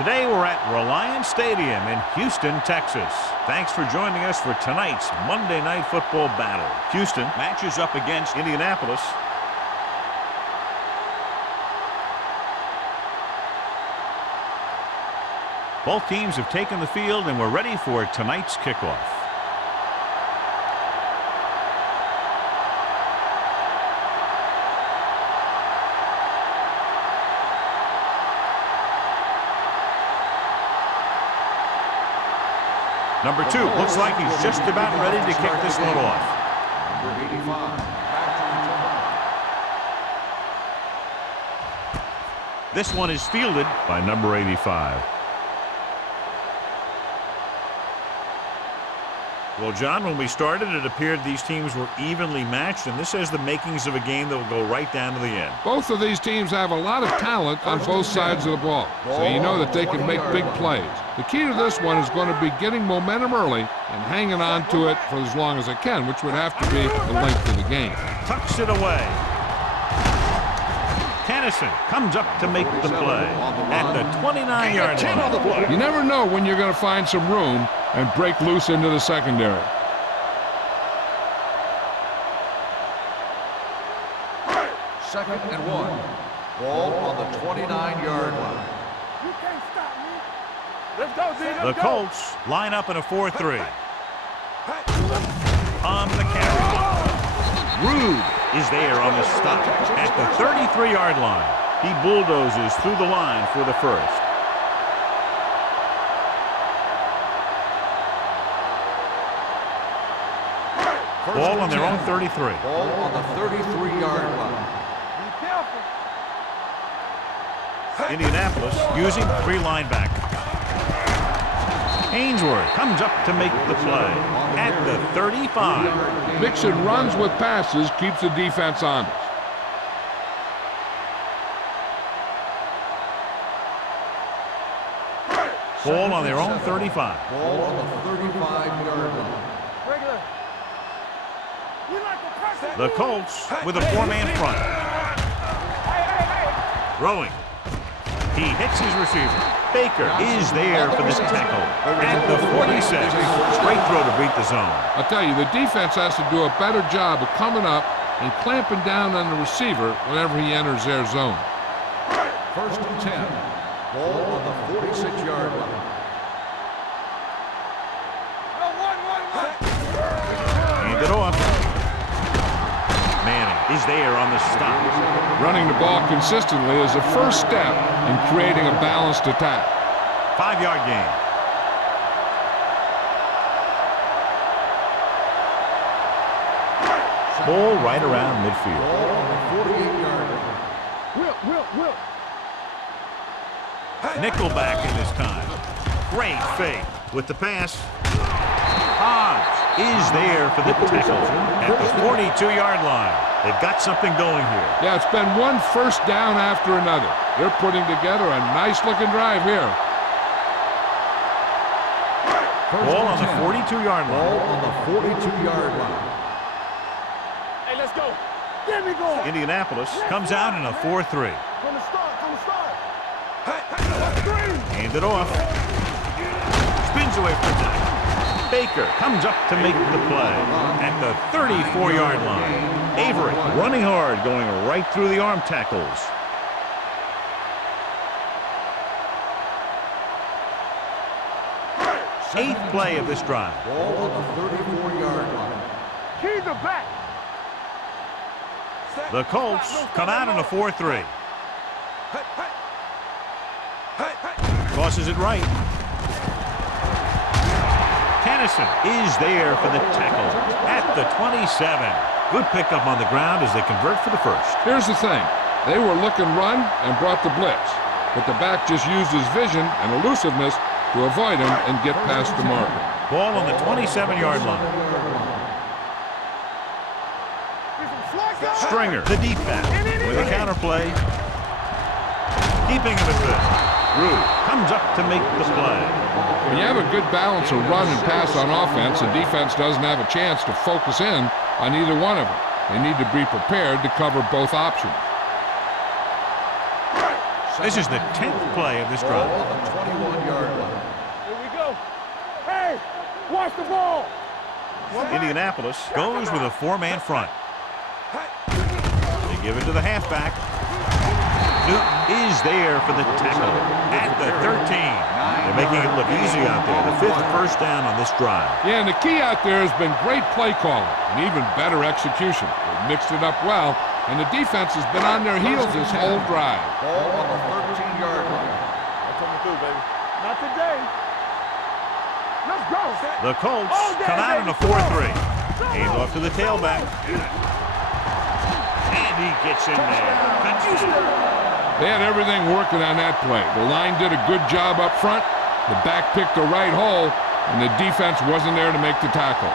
Today we're at Reliance Stadium in Houston, Texas. Thanks for joining us for tonight's Monday Night Football battle. Houston matches up against Indianapolis. Both teams have taken the field and we're ready for tonight's kickoff. Number 2 looks like he's just about ready to kick this one off. Number 85, back to return. This one is fielded by number 85. Well, John, when we started, it appeared these teams were evenly matched, and this has the makings of a game that will go right down to the end. Both of these teams have a lot of talent on both sides of the ball, so you know that they can make big plays. The key to this one is going to be getting momentum early and hanging on to it for as long as it can, which would have to be the length of the game. Tucks it away. Tennyson comes up to make the play at the 29-yard line. You never know when you're going to find some room and break loose into the secondary. Second and 1. Ball on the 29-yard line. You can't stop me. Let's go, D. The Colts line up in a 4-3. On the carry. Rude is there on the stop at the 33-yard line. He bulldozes through the line for the first. Ball on their own 33. Ball on the 33-yard line. Be careful. Indianapolis using 3 linebackers. Ainsworth comes up to make the play at the 35. Mixing runs with passes keeps the defense honest. Ball on their own 35. Ball on the 35-yard line. Regular. We like the pressure. The Colts with a 4-man front. Throwing. He hits his receiver. Baker is there for the tackle at the 46. Straight throw to beat the zone. I'll tell you, the defense has to do a better job of coming up and clamping down on the receiver whenever he enters their zone. First and 10. Ball on the 46-yard line. Hand it off. Manning is there on the stop. Running the ball consistently is the first step in creating a balanced attack. 5-yard gain. Ball right around midfield. Ball on the 48-yard line. Will. Nickelback in this time. Great fake with the pass. Hobbs is there for the tackle at the 42-yard line. They've got something going here. Yeah, it's been one first down after another. They're putting together a nice-looking drive here. Ball on the 42-yard line. Ball on the 42-yard line. Hey, let's go. Get me going. Indianapolis comes out in a 4-3. From the start. Hand it off. Spins away from the tackle. Baker comes up to make the play at the 34-yard line. Avery running hard, going right through the arm tackles. Eighth play of this drive. Ball on the 34-yard line. Keys are back. The Colts come out in a 4-3. Tosses it right. Tennyson is there for the tackle at the 27. Good pickup on the ground as they convert for the first. Here's the thing. They were looking run and brought the blitz, but the back just used his vision and elusiveness to avoid him and get past the marker. Ball on the 27-yard line. Stringer, the deep back, with a counter play. Keeping him at this. Rude comes up to make the play. When you have a good balance of run and pass on offense, the defense doesn't have a chance to focus in on either one of them. They need to be prepared to cover both options. This is the 10th play of this Ball drive. on the 21-yard line. Here we go. Hey, watch the ball. Indianapolis goes with a 4-man front. They give it to the halfback. Newton is there for the tackle at the 13. They're making it look easy out there. The 5th first down on this drive. Yeah, and the key out there has been great play calling and even better execution. They've mixed it up well, and the defense has been on their heels this whole drive. Ball on the 13-yard line. That's what we do, baby. Not today. Let's go. The Colts come out in a 4-3. Hand off to the tailback. And he gets in there. They had everything working on that play. The line did a good job up front. The back picked the right hole, and the defense wasn't there to make the tackle.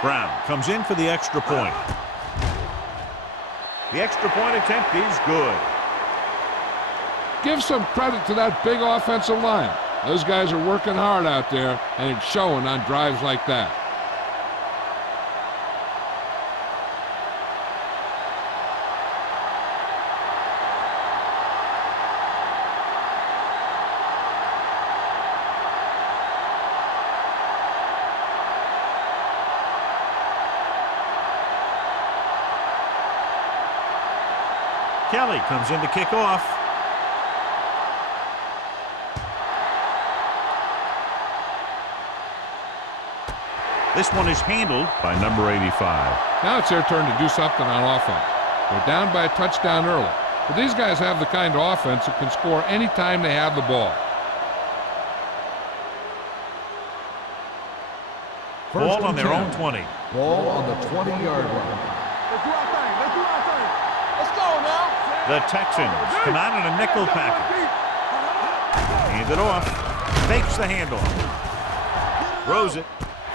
Brown comes in for the extra point. The extra point attempt is good. Give some credit to that big offensive line. Those guys are working hard out there, and it's showing on drives like that. Kelly comes in to kick off. This one is handled by number 85. Now it's their turn to do something on offense. They're down by a touchdown early, but these guys have the kind of offense that can score any time they have the ball. Ball on their own 20. Ball on the 20-yard line. Let's do our thing. Let's do our thing. Let's go now. The Texans come out in a nickel package. Hand it off. Fakes the handoff. Throws it.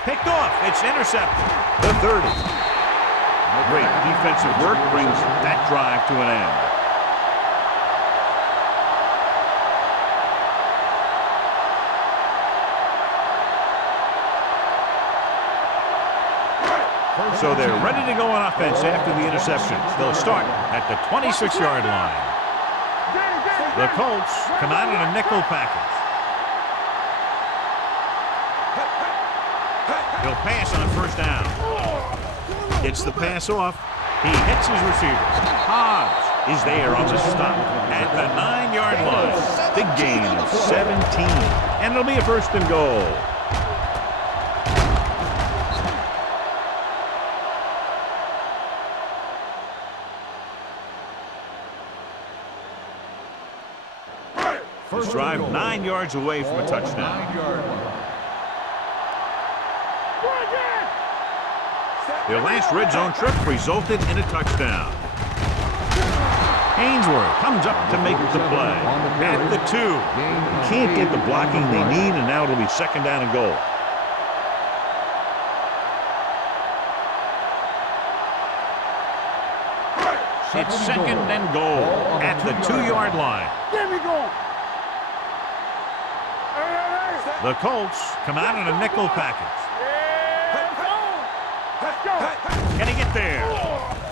Picked off. It's intercepted. The 30. Great defensive work brings that drive to an end. So they're ready to go on offense after the interception. They'll start at the 26-yard line. The Colts come out in a nickel package. He'll pass on first down. Gets the pass off. He hits his receiver. Hobbs is there on the stop at the 9-yard line. Big gain of 17. And it'll be a first and goal. This drive 9 yards away from a touchdown. 9-yard line. Their last red zone trip resulted in a touchdown. Ainsworth comes up to make the play at the 2. Can't get the blocking they need, and now it'll be second down and goal. It's second and goal at the 2-yard line. There we go. The Colts come out in a nickel package. Let's go. Can he get there?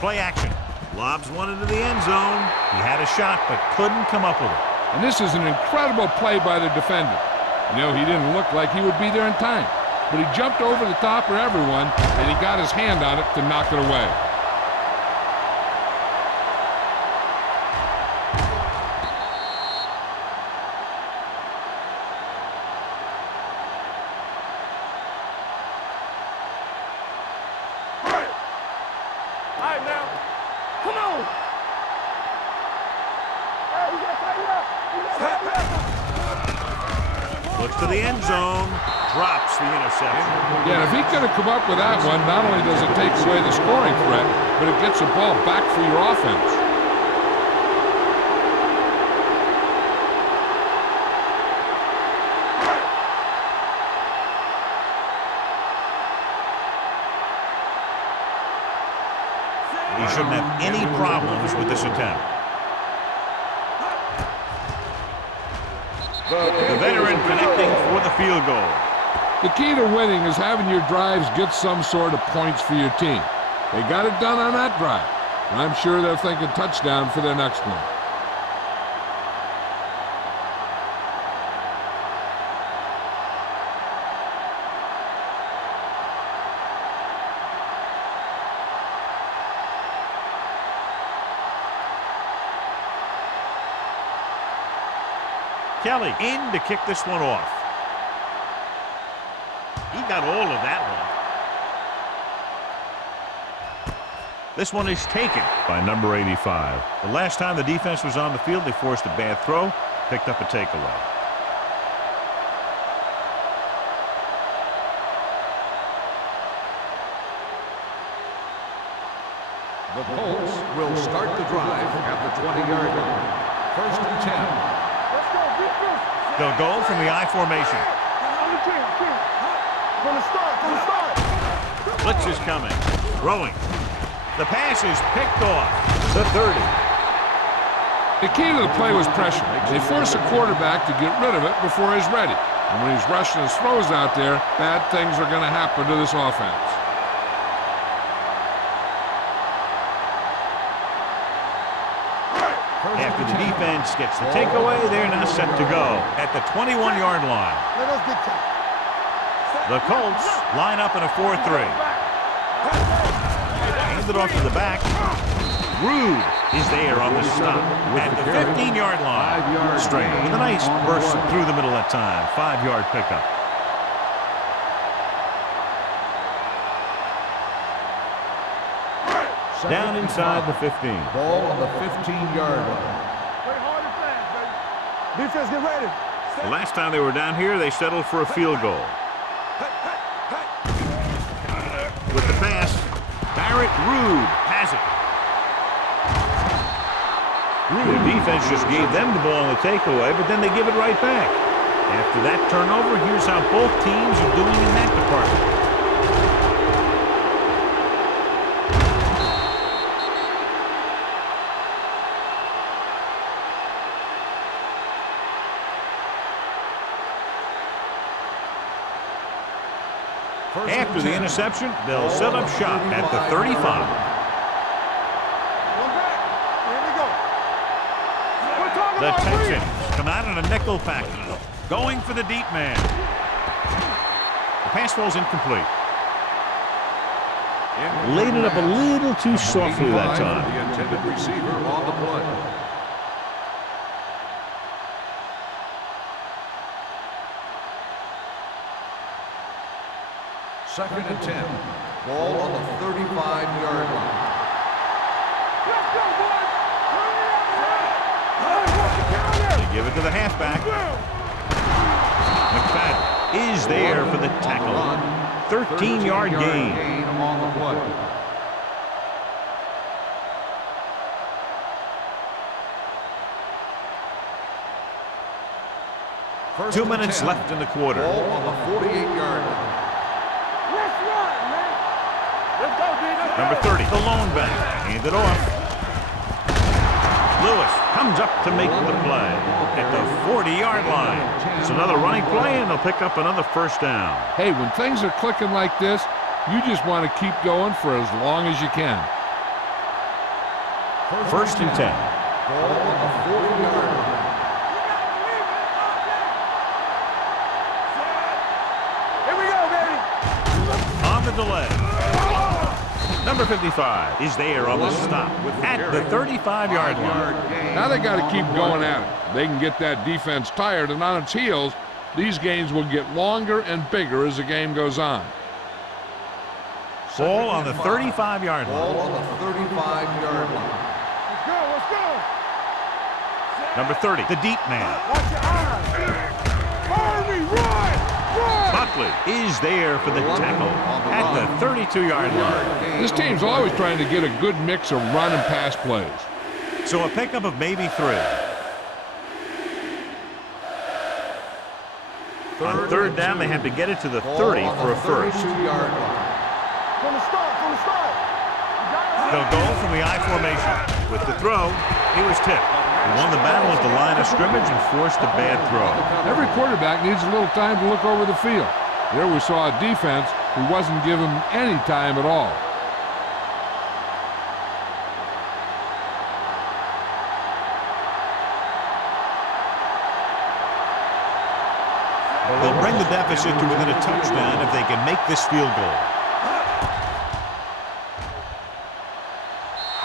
Play action. Lobs one into the end zone. He had a shot, but couldn't come up with it. And this is an incredible play by the defender. You know, he didn't look like he would be there in time, but he jumped over the top of everyone, and he got his hand on it to knock it away. All right, now. Come on. Hey, we gotta tighten up. We gotta tighten up. Looks to the end zone. Drops the interception. Yeah, if he could have come up with that one, not only does it take away the scoring threat, but it gets the ball back for your offense. He shouldn't have any problems with this attempt. The veteran connecting for the field goal. The key to winning is having your drives get some sort of points for your team. They got it done on that drive. And I'm sure they're thinking touchdown for their next one. Kelly in to kick this one off. He got all of that one. This one is taken by number 85. The last time the defense was on the field, they forced a bad throw, picked up a takeaway. The Colts will start the drive at the 20-yard line. 1st and 10. They'll go from the I formation. From the start. Blitz is coming. Throwing. The pass is picked off. The 30. The key to the play was pressure. They force a quarterback to get rid of it before he's ready. And when he's rushing his throws out there, bad things are going to happen to this offense. After the defense gets the takeaway, they're now set to go at the 21-yard line. Let us dictate. The Colts line up in a 4-3. Hand it off to the back. Rude is there on the stop at the 15-yard line. Straight with a nice burst through the middle that time. 5-yard pickup. Down inside the 15. Ball on the 15-yard line. Play hard and fast, baby. Defense, get ready. The last time they were down here, they settled for a field goal. With the pass, Barrett Rude has it. Their defense just gave them the ball on the takeaway, but then they give it right back. After that turnover, here's how both teams are doing in that department. After the interception, they'll set up shop at the 35. One back. Here we go. We're talking The about Texans come out in a nickel package, going for the deep man. The pass falls incomplete. Laid it up a little too softly that time. The intended receiver on the play. Second and 10. Ball on the 35-yard line. Let's go, boys. Turn it up. They give it to the halfback. McFadden is there for the tackle. 13-yard gain. On the play. First 2 and minutes 10. left in the quarter. Ball on the 48-yard line. Let's run, man. Let's go, D. Let's Number go. 30, the lone back. Hand it off. Lewis comes up to make the play at the 40-yard line. It's another running play, and they'll pick up another first down. Hey, when things are clicking like this, you just want to keep going for as long as you can. First and 10. Ball on the 40-yard line. Here we go, baby. On the delay. Number 55 is there on the stop at the 35-yard line. Now they got to keep going at it. They can get that defense tired and on its heels. These games will get longer and bigger as the game goes on. Ball on the 35-yard Ball line. on the 35-yard line. Let's go. Let's go. Number 30, the deep man. Watch your eyes. Harvey, run. Run. Buckley is there for the tackle at the 32-yard line. This team's always trying to get a good mix of run and pass plays. So a pickup of maybe 3. On third down, they have to get it to the 30 for a first. 32-yard line. From the start. You got it. They'll go from the I formation. With the throw, he was tipped. He won the battle at the line of scrimmage and forced a bad throw. Every quarterback needs a little time to look over the field. There we saw a defense who wasn't given any time at all. They'll bring the deficit to within a touchdown if they can make this field goal.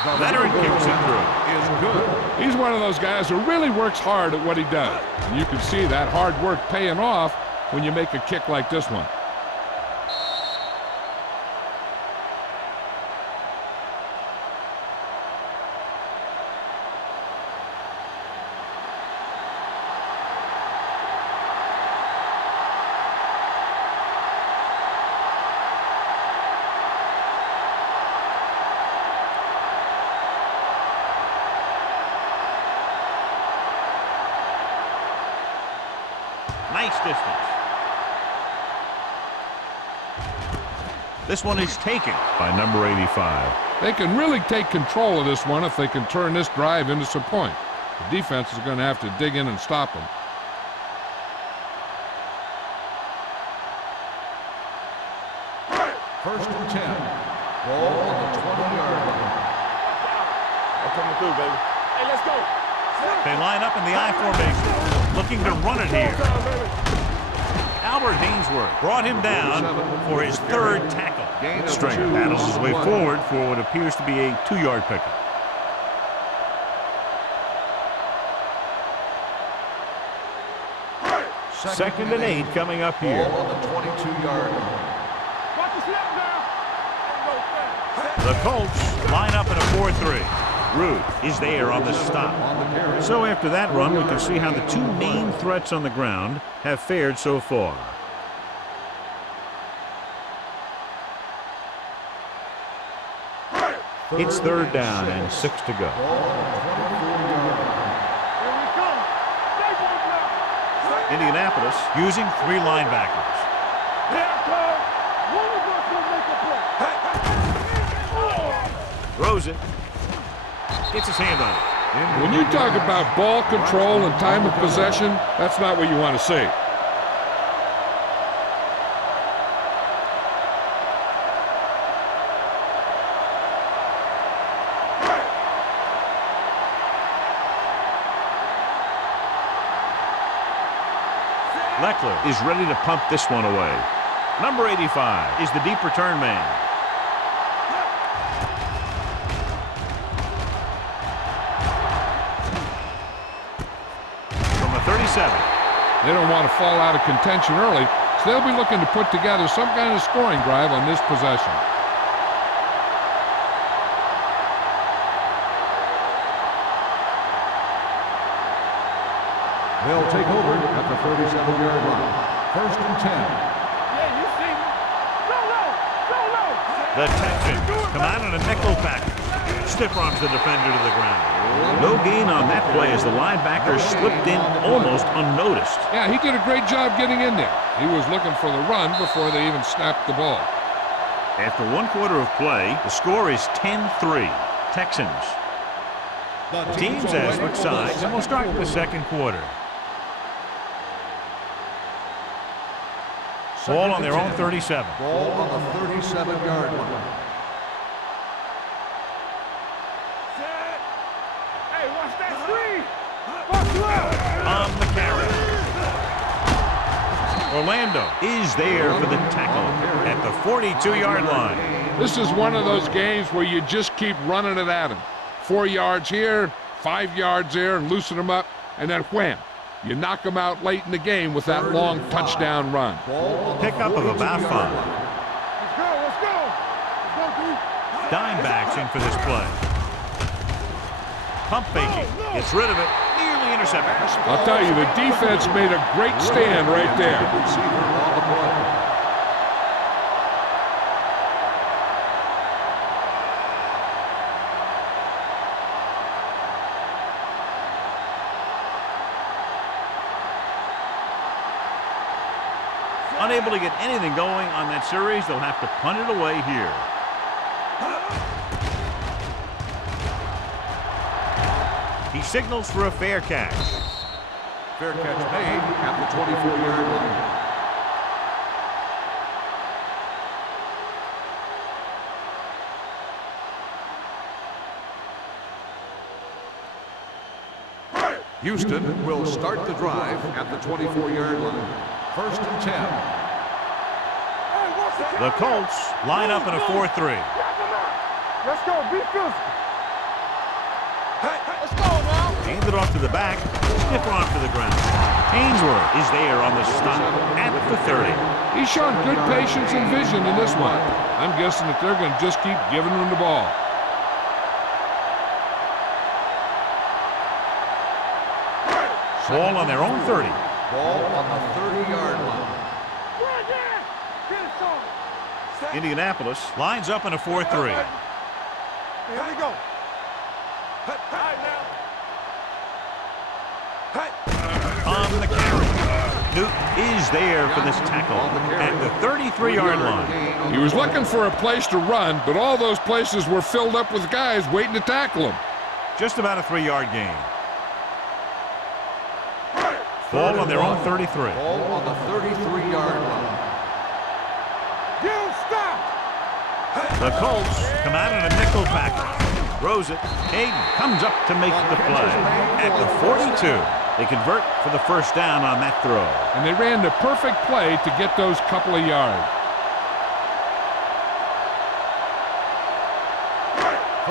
The Veteran kicks it through. is good. He's one of those guys who really works hard at what he does. And you can see that hard work paying off when you make a kick like this one. Nice distance. This one is taken by number 85. They can really take control of this one if they can turn this drive into some points. The defense is going to have to dig in and stop them. First and 10. Ball on the 20-yard line. I'm coming through, baby. Hey, let's go. They line up in the I formation, looking to run it here. Albert Hainsworth brought him down for his third tackle. Stringer battles his way forward for what appears to be a 2-yard pickup. Second and 8 coming up here. Ball on the 22-yard line. Watch the snap now. The Colts line up in a 4-3. Rude is there on the stop. So after that run, we can see how the two main threats on the ground have fared so far. It's third down and 6 to go. Indianapolis using 3 linebackers. Throws it. Gets his hand on it. When you talk about ball control and time of possession, that's not what you want to see. Leckler is ready to pump this one away. Number 85 is the deep return man. From the 37. They don't want to fall out of contention early, so they'll be looking to put together some kind of scoring drive on this possession. They'll take over at the 37-yard line. First and 10. Yeah, you see me. Go low. Go low. The Texans come out in a nickel package. Stiff arms the defender to the ground. No gain on that play as the linebacker slipped in almost unnoticed. Yeah, he did a great job getting in there. He was looking for the run before they even snapped the ball. After 1 quarter of play, the score is 10-3. Texans. The teams have switched sides, and we'll start with the second quarter. Ball on their own 37. Ball on the 37-yard line. Set. Hey, watch that screen. Watch left. On the carry. Orlando is there for the tackle at the 42-yard line. This is one of those games where you just keep running it at him. 4 yards here, 5 yards there, and loosen them up, and then wham. You knock them out late in the game with that long touchdown run. Pickup of about 5. Let's go. Let's go. Let's go, dude. Dimebacks in for this play. Pump faking. Gets rid of it. Nearly intercepted. I'll tell you, the defense made a great stand right there. Receiver on the play. Unable to get anything going on that series, they'll have to punt it away here. He signals for a fair catch. Fair catch made at the 24-yard line. Houston will start the drive at the 24-yard line. 1st and 10. The Colts line up in a 4-3. Let's go. Be physical. Let's go now. Hand it off to the back. Stiff arm to the ground. Ainsworth is there on the stop at the 30. He's shown good patience and vision in this one. I'm guessing that they're going to just keep giving him the ball. Ball on their own 30. Ball on the 30-yard line. Indianapolis lines up in a 4-3. Here we go. On the carry. Newton is there for this tackle at the 33-yard line. He was looking for a place to run, but all those places were filled up with guys waiting to tackle him. Just about a 3-yard gain. Ball on their own 33. Ball on the 33-yard line. You stop. The Colts come out in a nickel package. Throws it. Caden comes up to make the play at the 42. They convert for the first down on that throw. And they ran the perfect play to get those couple of yards.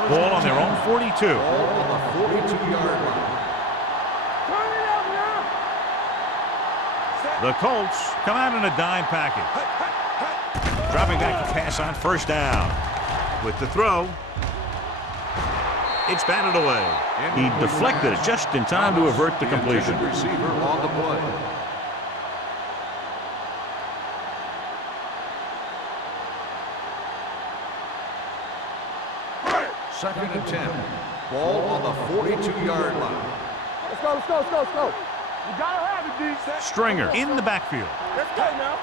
Ball on their own 42. Ball on the 42-yard line. Turn it up now. The Colts come out in a dime package. Dropping back to pass on first down. With the throw, it's batted away. He deflected it just in time to avert the completion. Receiver on the play. Second and 10. Ball on the 42-yard line. Let's go. Let's go. Let's go. Let's go. You gotta have it, D. Stringer in the backfield. Let's go now.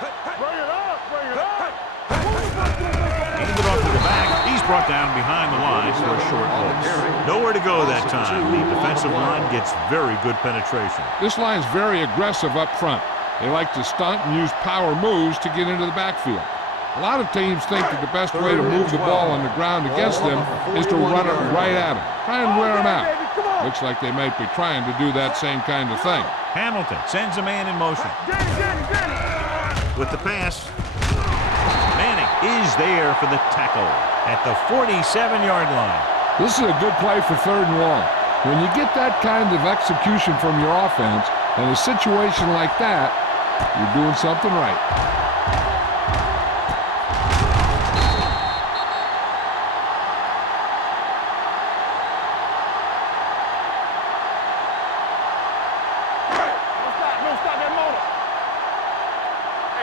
Bring it up. Bring it up. Handed it off to the back. He's brought down behind the line for a short loss. Nowhere to go that time. The defensive line gets very good penetration. This line's very aggressive up front. They like to stunt and use power moves to get into the backfield. A lot of teams think that the best way to move the ball on the ground against them is to run it right at them. Try and wear them out. Looks like they might be trying to do that same kind of thing. Hamilton sends a man in motion. With the pass, Manning is there for the tackle at the 47-yard line. This is a good play for 3rd and long. When you get that kind of execution from your offense in a situation like that, you're doing something right.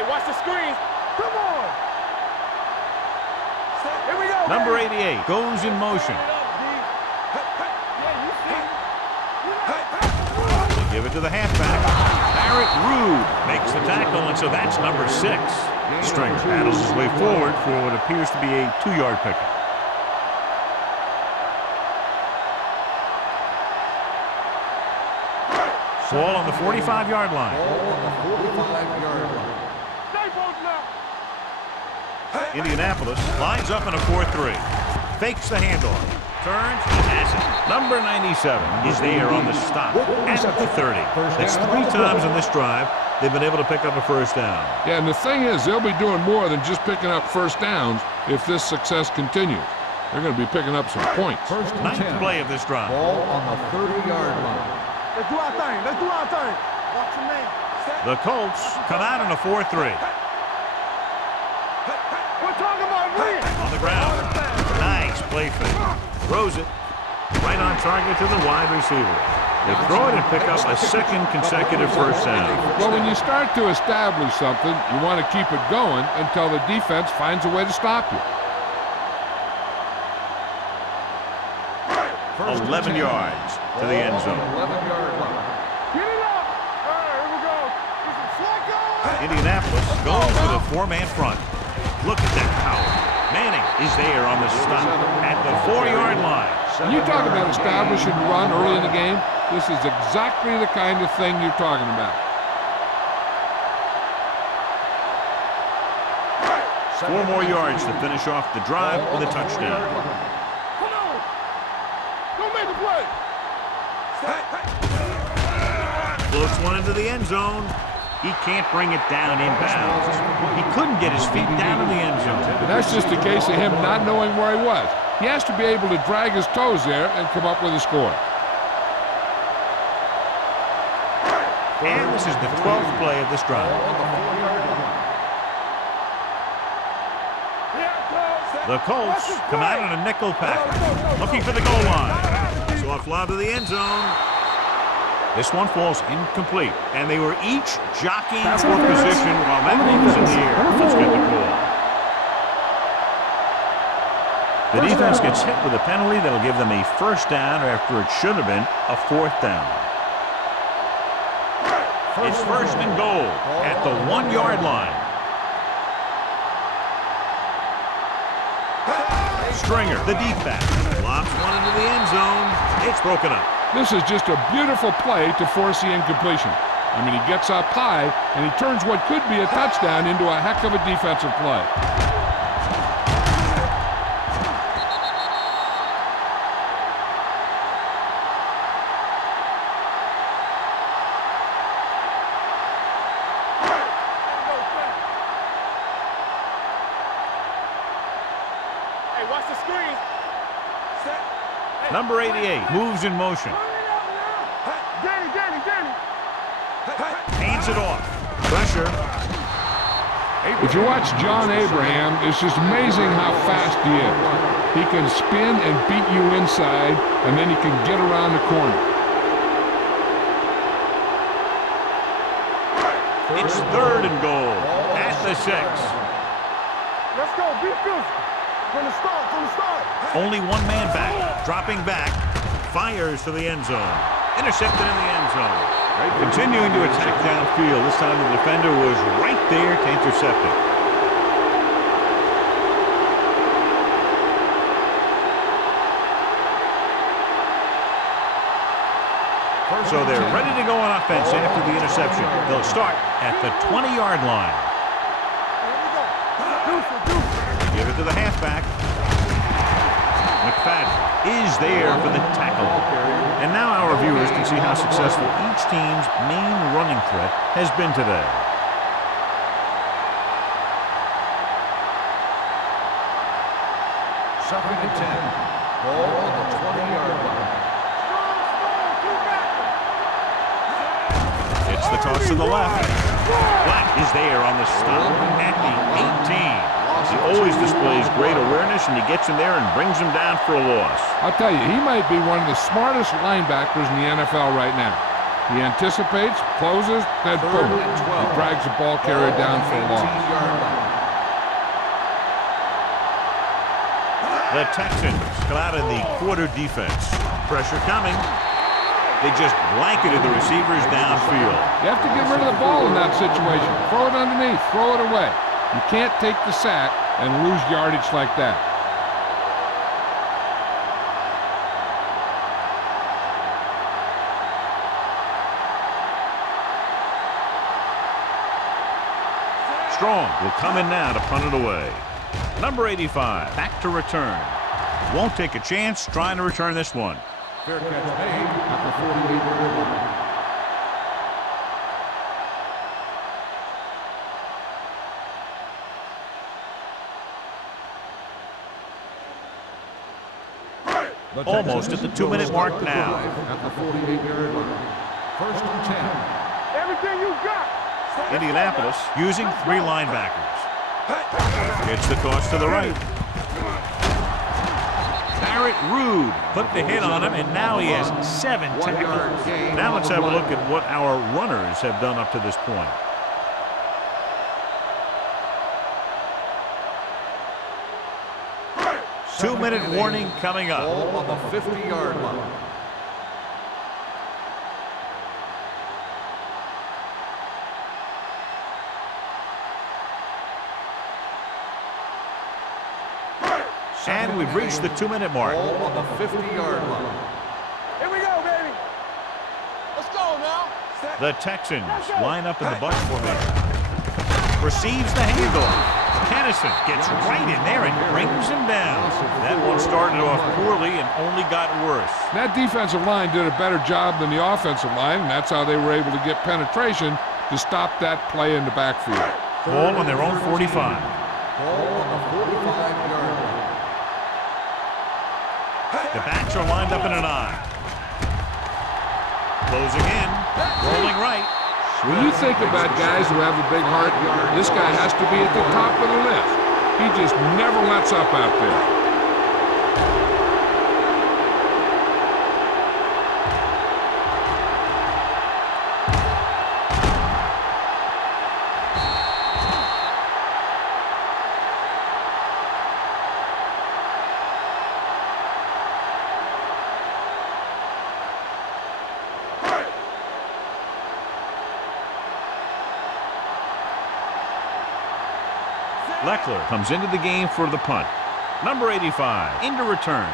Watch the screen. Come on. Here we go. Number 88 goes in motion. They give it to the halfback. Barrett Rude makes the tackle, and so that's number 6. Stringer paddles his way forward for what appears to be a 2-yard pickup. Ball on the 45-yard line. Ball on the 45-yard line. Indianapolis lines up in a 4-3. Fakes the handoff. Turns and has it. Number 97 is there on the stop at the 30. That's 3 times in this drive they've been able to pick up a first down. Yeah, and the thing is, they'll be doing more than just picking up first downs if this success continues. They're going to be picking up some points. 9th play of this drive. Ball on the 30-yard line. Let's do our thing. Let's do our thing. Watch your man. The Colts come out in a 4-3. We're talking about win. On the ground. Nice play fake. Throws it right on target to the wide receiver. They throw it and pick up a 2nd consecutive first down. Well, when you start to establish something, you want to keep it going until the defense finds a way to stop you. 11 yards to the end zone. 11-yard line. Get it up. All right, here we go. This is Flacco. Indianapolis goes with a 4-man front. Look at that power. Manning is there on the stop at the 4-yard line. When you talk about establishing run early in the game, this is exactly the kind of thing you're talking about. 4 more yards to finish off the drive with a touchdown. Come on. Don't make a play. Floats one into the end zone. He can't bring it down inbounds. He couldn't get his feet down in the end zone. But that's just a case of him not knowing where he was. He has to be able to drag his toes there and come up with a score. And this is the 12th play of this drive. The Colts come out in a nickel package, looking for the goal line. Soft lob to the end zone. This one falls incomplete, and they were each jockeying for position while that ball was in the air. Let's get the call. The defense gets hit with a penalty that'll give them a first down after it should have been a 4th down. It's first and goal at the 1-yard line. Stringer, the deep back, lobs one into the end zone. It's broken up. This is just a beautiful play to force the incompletion. I mean, he gets up high, and he turns what could be a touchdown into a heck of a defensive play. Hey, watch the screen. Set. Hey, Number 88 moves in motion. Danny. Hands it off. Pressure. If you watch John Abraham, it's just amazing how fast he is. He can spin and beat you inside, and then he can get around the corner. It's 3rd and goal at the 6. Let's go. Be physical. From the start. Only one man back. Dropping back. Fires to the end zone. Intercepted in the end zone. Continuing to attack downfield. This time the defender was right there to intercept it. So they're ready to go on offense after the interception. They'll start at the 20-yard line. Give it to the halfback. McFadden is there for the tackle. And now our viewers can see how successful each team's main running threat has been today. Second and 10. Ball on the 20-yard line. It's the toss to the left. Black is there on the stop at the 18. He always displays great awareness, and he gets in there and brings him down for a loss. I'll tell you, he might be one of the smartest linebackers in the NFL right now. He anticipates, closes, then boom, he drags the ball carrier down for a loss. The Texans come out in the quarter defense. Pressure coming. They just blanketed the receivers downfield. You have to get rid of the ball in that situation. Throw it underneath, throw it away. You can't take the sack and lose yardage like that. Strong will come in now to punt it away. Number 85 back to return. Won't take a chance trying to return this one. Fair catch made at the 48-yard line. Almost at the 2-minute mark now. At the 48-yard line. First and 10. Everything you got. Indianapolis using 3 linebackers. Gets the toss to the right. Barrett Rude put the hit on him, and now he has 7 tackles. Now let's have a look at what our runners have done up to this point. Two-minute warning coming up. Ball on the 50-yard line. And we've reached the 2-minute mark. Ball on the 50-yard line. Here we go, baby. Let's go now. The Texans line up in the bunch formation. Receives the handoff. Kennison gets right in there and brings him down. That one started off poorly and only got worse. That defensive line did a better job than the offensive line, and that's how they were able to get penetration to stop that play in the backfield. Ball on their own 45. Ball on the 45-yard line. The backs are lined up in an I. Closing in, rolling right. When you think about guys who have a big heart, this guy has to be at the top of the list. He just never lets up out there. Leckler comes into the game for the punt. Number 85 into return.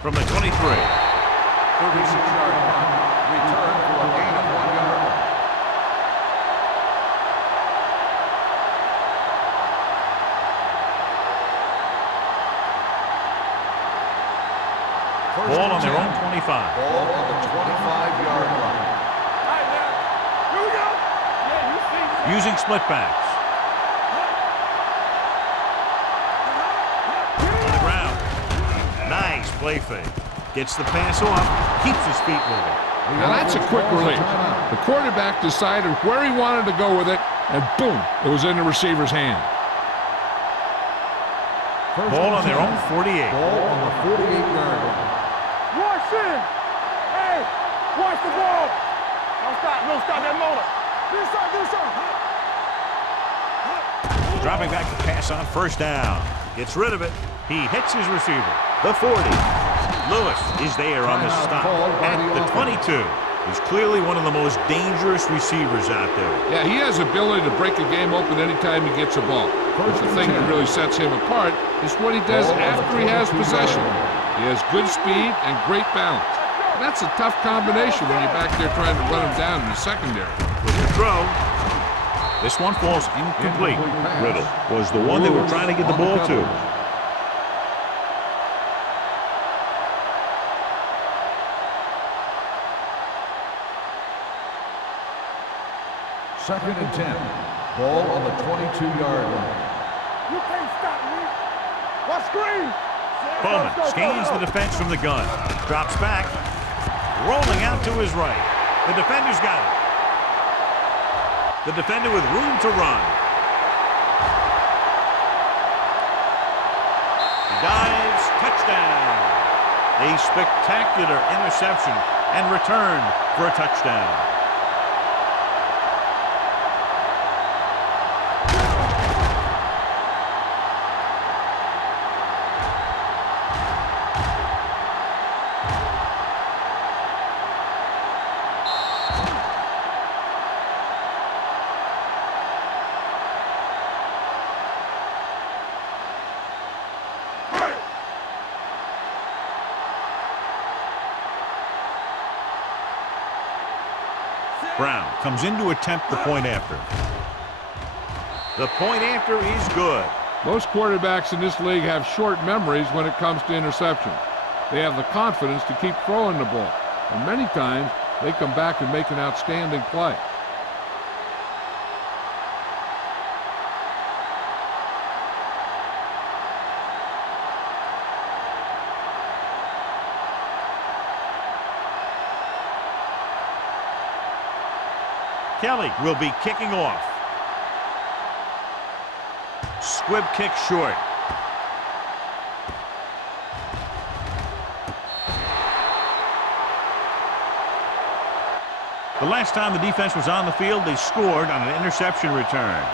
From the 23. 36-yard punt. Return for a gain of 1 yard. Ball on their own 25. Ball on the 25-yard line. All right, now. Here we go. Yeah, you see. Using split backs. On the ground. Nice play fake. Gets the pass off. Keeps his feet moving. Now that's a quick release. The quarterback decided where he wanted to go with it, and boom, it was in the receiver's hand. Ball on their own 48. Ball on the 48-yard line. Watch it. Hey, watch the ball. Don't stop that motor. This side. Dropping back to pass on first down. Gets rid of it. He hits his receiver. The 40. Lewis is there on the stop at the 22. He's clearly one of the most dangerous receivers out there. Yeah, he has the ability to break a game open anytime he gets a ball. But the thing that really sets him apart is what he does after he has possession. He has good speed and great balance. And that's a tough combination when you're back there trying to run him down in the secondary. With the throw. This one falls incomplete. Riddle was the one they were trying to get the ball to. Second and 10. Ball on the 22-yard line. You can't stop me. Watch screen. Bowman scans the defense from the gun. Drops back. Rolling out to his right. The defender's got it. The defender with room to run. He dives. Touchdown. A spectacular interception and return for a touchdown. Brown comes in to attempt the point after. The point after is good. Most quarterbacks in this league have short memories when it comes to interceptions. They have the confidence to keep throwing the ball. And many times, they come back and make an outstanding play. Kelly will be kicking off. Squib kick short. The last time the defense was on the field, they scored on an interception return.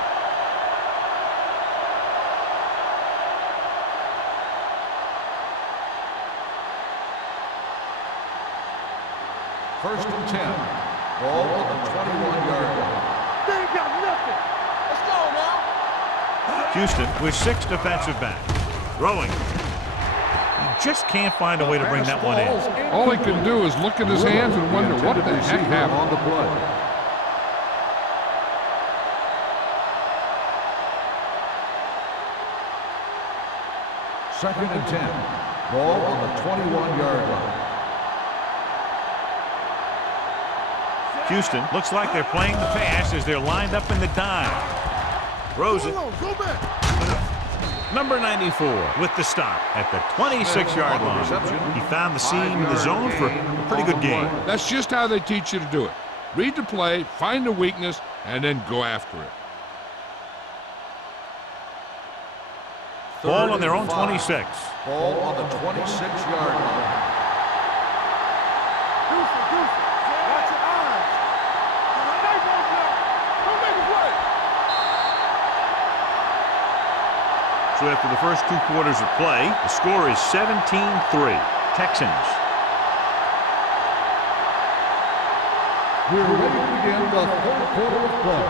First and 10. Ball on the 21-yard line. They ain't got nothing. Let's go now. Houston with 6 defensive backs. Throwing. He just can't find a way to bring that one in. All he can do is look at his hands and wonder what the heck happened. On the play. Second and 10. Ball on the 21-yard line. Houston looks like they're playing the pass as they're lined up in the dime. Throws it. Go back. Number 94 with the stop at the 26-yard line. He found the seam in the zone for a pretty good game. That's just how they teach you to do it. Read the play, find the weakness, and then go after it. Ball on their own 26. Ball on the 26-yard line. Watch your eyes. Stay both now. Don't make a play. So after the first 2 quarters of play, the score is 17-3. Texans. We're ready to begin the third quarter of play.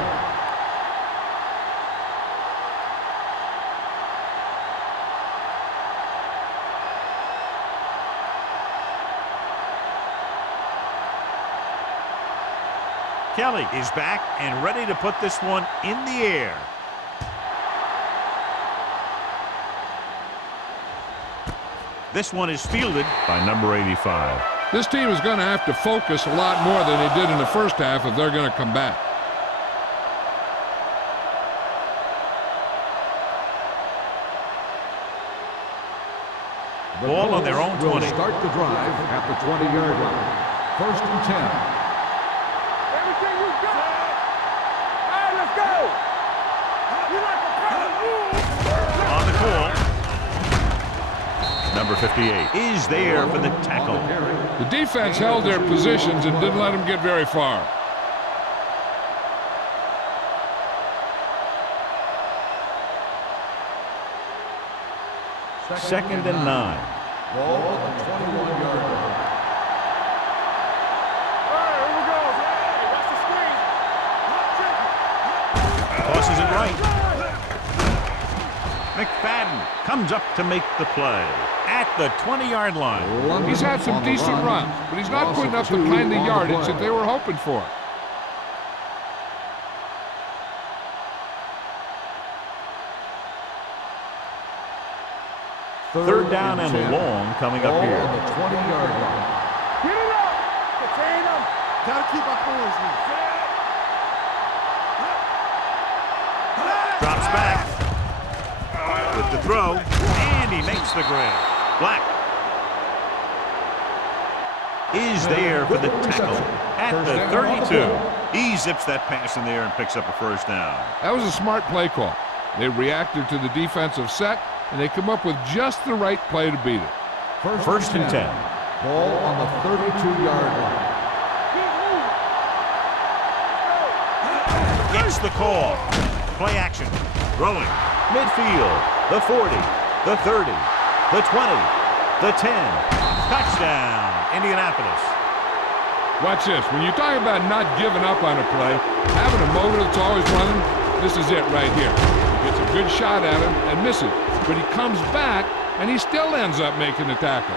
Kelly is back and ready to put this one in the air. This one is fielded by number 85. This team is going to have to focus a lot more than they did in the first half if they're going to come back. Ball on their own 20. Will start the drive at the 20-yard line. First and 10. Everything you got. All right, let's go. You like a power move. On the call. Number 58 is there for the tackle. The defense held their positions and didn't let them get very far. Second and 9. Ball on the 21-yard line. All right, here we go. Hey, watch the screen. Tosses it right. McFadden comes up to make the play at the 20-yard line. He's had some decent runs, but he's not putting up the kind of yardage that they were hoping for. Third down and long coming up here. On the 20-yard line. Get it up. Contain them. Gotta keep our points here. Drops back with the throw, and he makes the grab. Black is there for the tackle at the 32. He zips that pass in the air and picks up a first down. That was a smart play call. They reacted to the defensive set, and they come up with just the right play to beat it. First and 10. Ball on the 32-yard line. Gets the call. Play action. Throwing. Midfield. The 40. The 30. The 20. The 10. Touchdown, Indianapolis. Watch this. When you talk about not giving up on a play, having a motor that's always running, this is it right here. He gets a good shot at him and misses. But he comes back, and he still ends up making the tackle.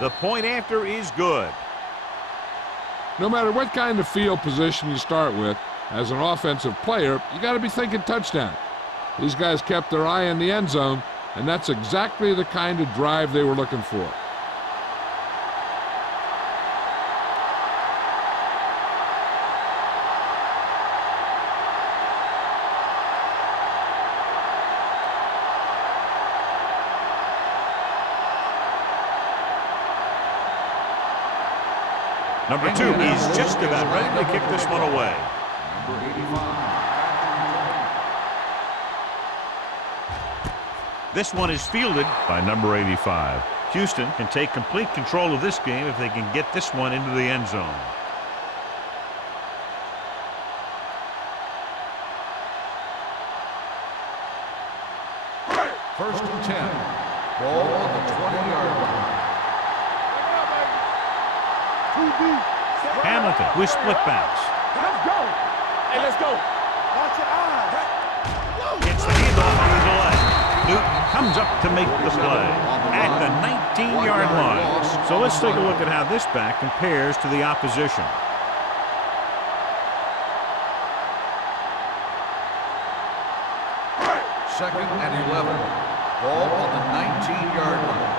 The point after is good. No matter what kind of field position you start with, as an offensive player, you got to be thinking touchdown. These guys kept their eye on the end zone, and that's exactly the kind of drive they were looking for. Number 2 is just about ready to kick this one away. Number 85. This one is fielded by number 85. Houston can take complete control of this game if they can get this one into the end zone. First and 10. Ball on the 20-yard line. Hamilton with split backs. Let's go. Hey, let's go. Watch your eyes. Gets the handoff on the delay. Newton comes up to make the play at the 19-yard line. So let's take a look at how this back compares to the opposition. Second and 11. Ball on the 19-yard line.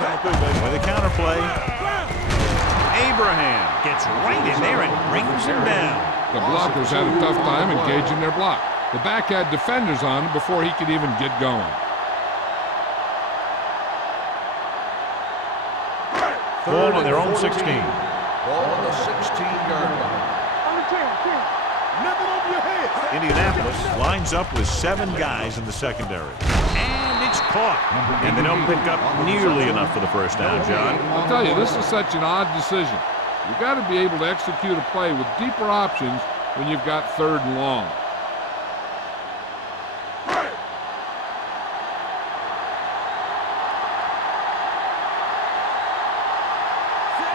With a counter play, Abraham gets right in there and brings him down. The blockers had a tough time engaging their block. The back had defenders on him before he could even get going. Ball on their own 16. Ball on the 16-yard line. Nothing over your head. Indianapolis lines up with 7 guys in the secondary. And it's caught. And they don't pick up nearly enough for the first down, John. I'll tell you, this is such an odd decision. You've got to be able to execute a play with deeper options when you've got 3rd and long.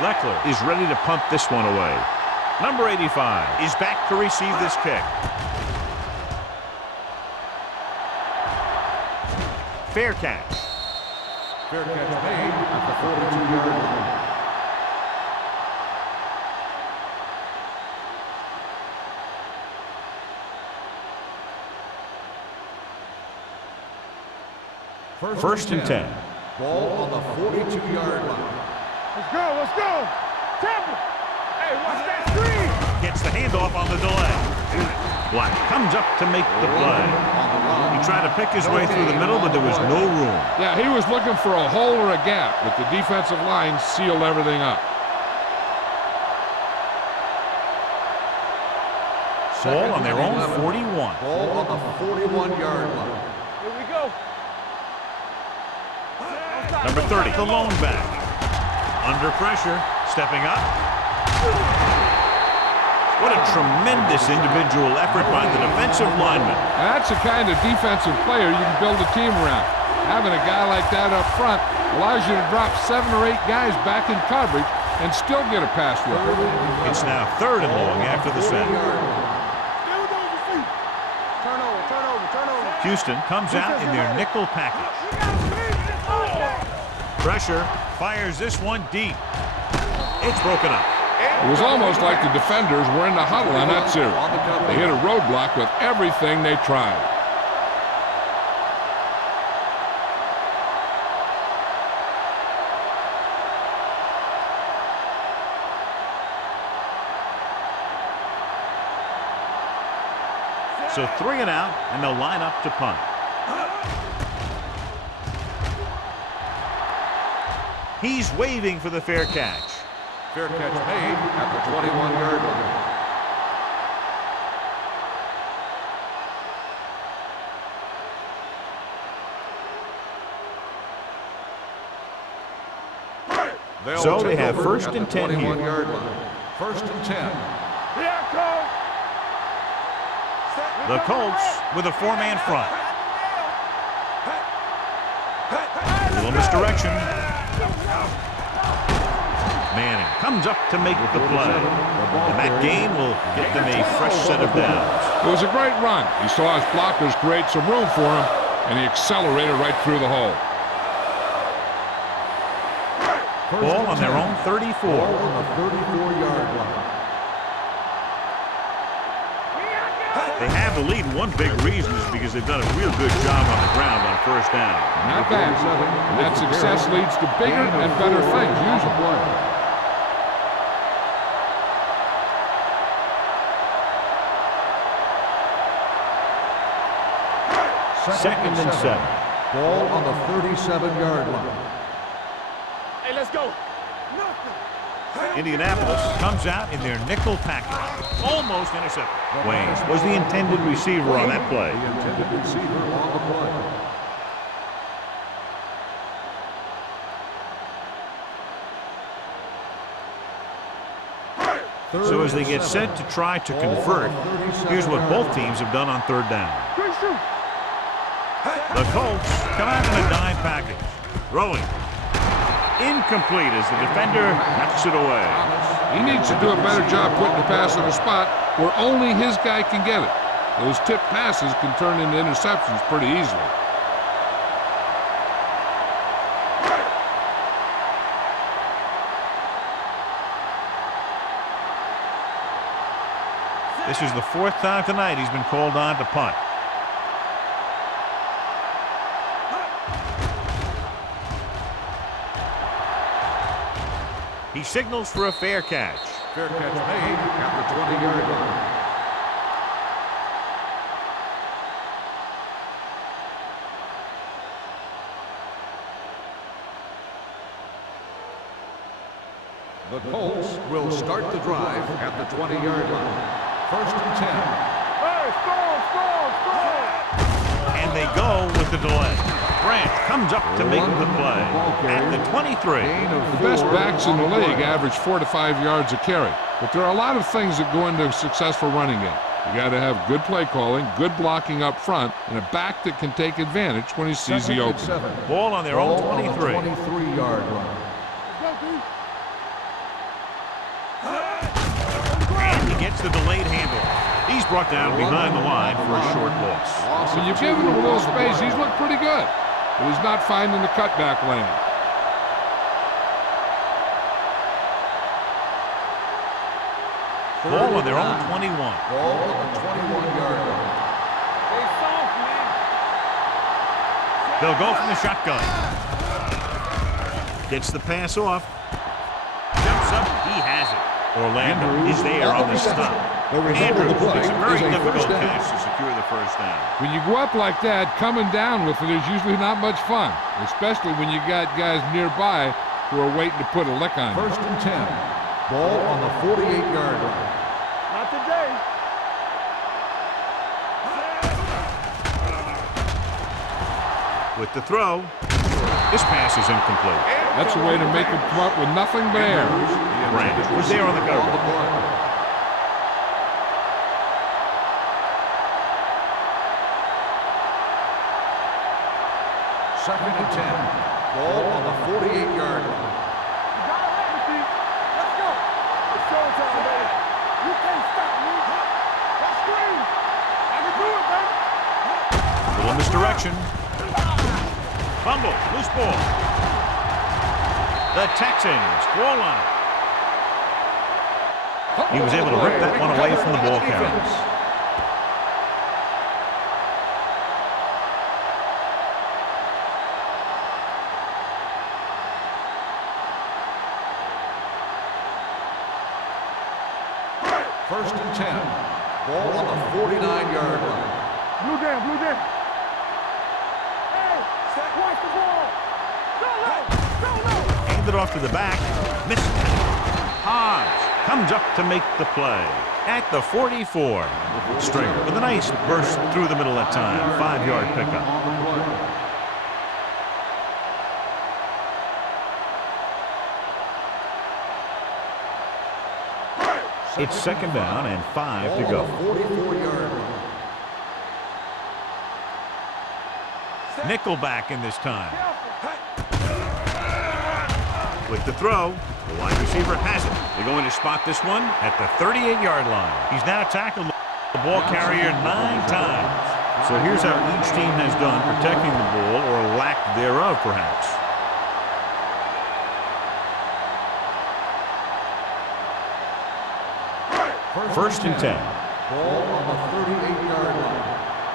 Leckler is ready to punt this one away. Number 85 is back to receive this kick. Fair catch. Fair catch made at the 42-yard line. First and 10. Ball on the 42-yard line. Let's go. Let's go. Temple. Hey, watch that screen. Gets the handoff on the delay. Black comes up to make the play. He tried to pick his way through the middle, but there was no room. Yeah, he was looking for a hole or a gap, but the defensive line sealed everything up. Ball on their own 41. Ball on the 41-yard line. Here we go. Number 30, the lone back. Under pressure, stepping up. What a tremendous individual effort by the defensive lineman. That's the kind of defensive player you can build a team around. Having a guy like that up front allows you to drop 7 or 8 guys back in coverage and still get a pass rush. It's now 3rd and long after the set. Houston comes out in their nickel package. Pressure, fires this one deep. It's broken up. It was almost like the defenders were in the huddle on that series. They hit a roadblock with everything they tried. So 3 and out, and they'll line up to punt. He's waving for the fair catch. Fair catch made at the 21-yard line. So they have first and 10 here. 21-yard line. First and 10. The Colts with a 4-man front. A little misdirection. Manning comes up to make the play. And that gain will get them a fresh set of downs. It was a great run. He saw his blockers create some room for him, and he accelerated right through the hole. Ball on their own 34. Ball on the 34-yard line. They have the lead, and one big reason is because they've done a real good job on the ground on first down. Not bad. And that success leads to bigger and better things, usually. Second and 7. Ball on the 37-yard line. Let's go. Nothing. Indianapolis comes out in their nickel package. Almost intercepted. Waynes was the intended receiver on that play. The intended receiver on the play. So as they get set to try to convert, here's what both teams have done on third down. The Colts come out in a dime package. Throwing. Incomplete as the defender knocks it away. He needs to do a better job putting the pass in a spot where only his guy can get it. Those tipped passes can turn into interceptions pretty easily. This is the fourth time tonight he's been called on to punt. He signals for a fair catch. Fair catch made at the 20-yard line. The Colts will start the drive at the 20-yard line. First and 10. Hey, score. And they go with the delay. Grant comes up to make the play at the 23. The best backs in the league average 4 to 5 yards a carry. But there are a lot of things that go into a successful running game. You got to have good play calling, good blocking up front, and a back that can take advantage when he sees the open. Ball on their own 23. 23-yard line. And he gets the delayed handoff. He's brought down behind the line for a short loss. When you've given him a little space, he's looked pretty good. But he's not finding the cutback lane. Ball on their own 21. Ball on the 21-yard line. Hey, soft, man. They'll go from the shotgun. Gets the pass off. Jumps up. He has it. Orlando is there on the stop. Andrews makes a very difficult catch to secure the first down. When you go up like that, coming down with it is usually not much fun, especially when you got guys nearby who are waiting to put a lick on you. First and 10. Ball on the 48-yard line. Not today. With the throw, this pass is incomplete. That's a way to make him come up with nothing but air. Grant was there on the cover. Second and 10. Ball on the 48-yard line. You got it right, Steve. Let's go. It's showtime, baby. You can't stop me. Let's scream. I can do it, baby. Little misdirection. Fumble. Loose ball. The Texans fall on it. He was able to rip that one away from the ball carriers. First and 10. Ball on the 49-yard line. Blue down, blue down. Hey, watch the ball. Go low. Handed off to the back. Missed. Hodge comes up to make the play at the 44. Stringer with a nice burst through the middle that time. 5-yard pickup. It's second down and 5 to go. 44-yard line. Nickelback in this time. With the throw, the wide receiver has it. They're going to spot this one at the 38-yard line. He's now tackled the ball carrier 9 times. So here's how each team has done protecting the ball, or lack thereof, perhaps. First and 10. Ball on the 38-yard line.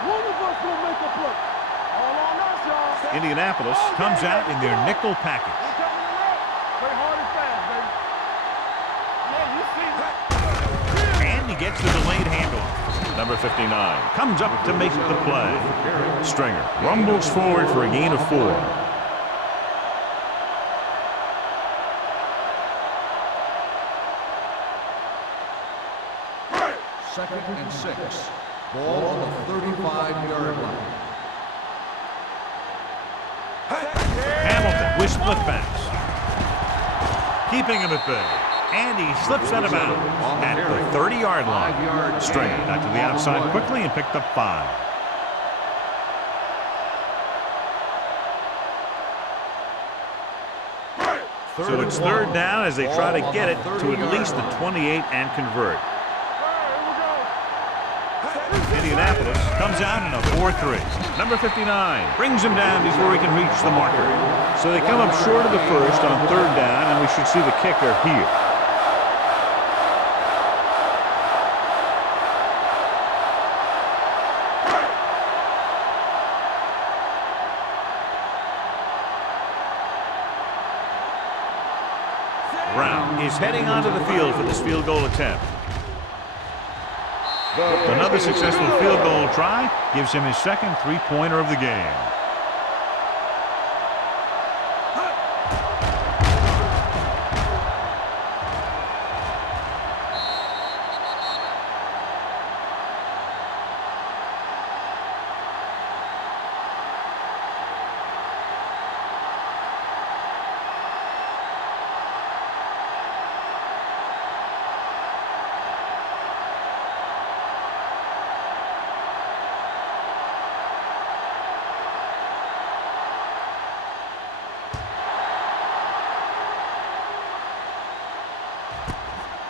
One of us will make a play. All on us, y'all. Indianapolis comes out in their nickel package. We're coming around. Play hard and fast, baby. Yeah, you see that. And he gets the delayed handoff. Number 59 comes up to make the play. Stringer rumbles forward for a gain of 4. Second and 6. Ball on the 35-yard line. Hamilton with split backs. Keeping him at bay. And he slips out of bounds at the 30-yard line. Straight got to the outside quickly and picked up 5. So it's third down as they try to get it to at least the 28 and convert. Indianapolis comes out in a 4-3. Number 59 brings him down before he can reach the marker. So they come up short of the first on third down, and we should see the kicker here. Brown is heading onto the field for this field goal attempt. Another successful field goal try gives him his second three-pointer of the game.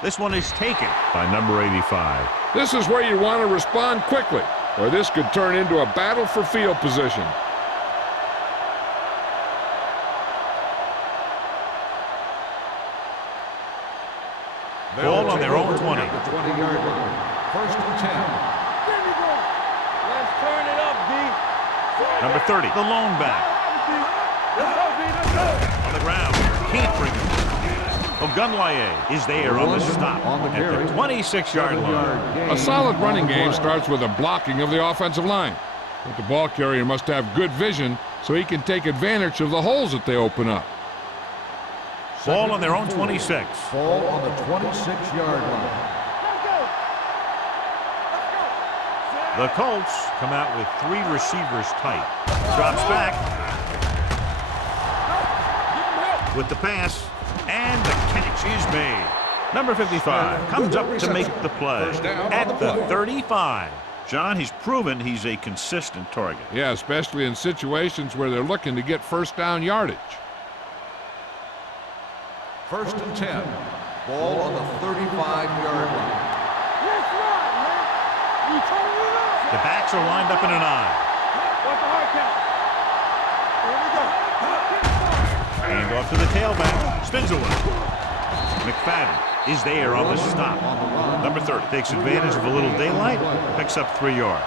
This one is taken by number 85. This is where you want to respond quickly, or this could turn into a battle for field position. Ball on their own 20. 20-yard line. First and 10. Let's turn it up, D. Number 30, the lone back. Let's go, D. Let's go. On the ground, can't bring it. Ogunwaye is there on the stop at the 26-yard line. A solid running game starts with a blocking of the offensive line. But the ball carrier must have good vision so he can take advantage of the holes that they open up. Ball on their own 26. Ball on the 26-yard line. Let's go. The Colts come out with 3 receivers tight. Drops back with the pass, and the catch is made. Number 55 comes up to make the play at the 35. John, he's proven he's a consistent target. Yeah, especially in situations where they're looking to get first down yardage. First and 10. Ball on the 35-yard line. Let's run, man. You turn it up. The backs are lined up in an eye. What's the hard count? Here we go. Hand off to the tailback. Spins away. McFadden is there on the stop. Number 30 takes advantage of a little daylight, picks up 3 yards.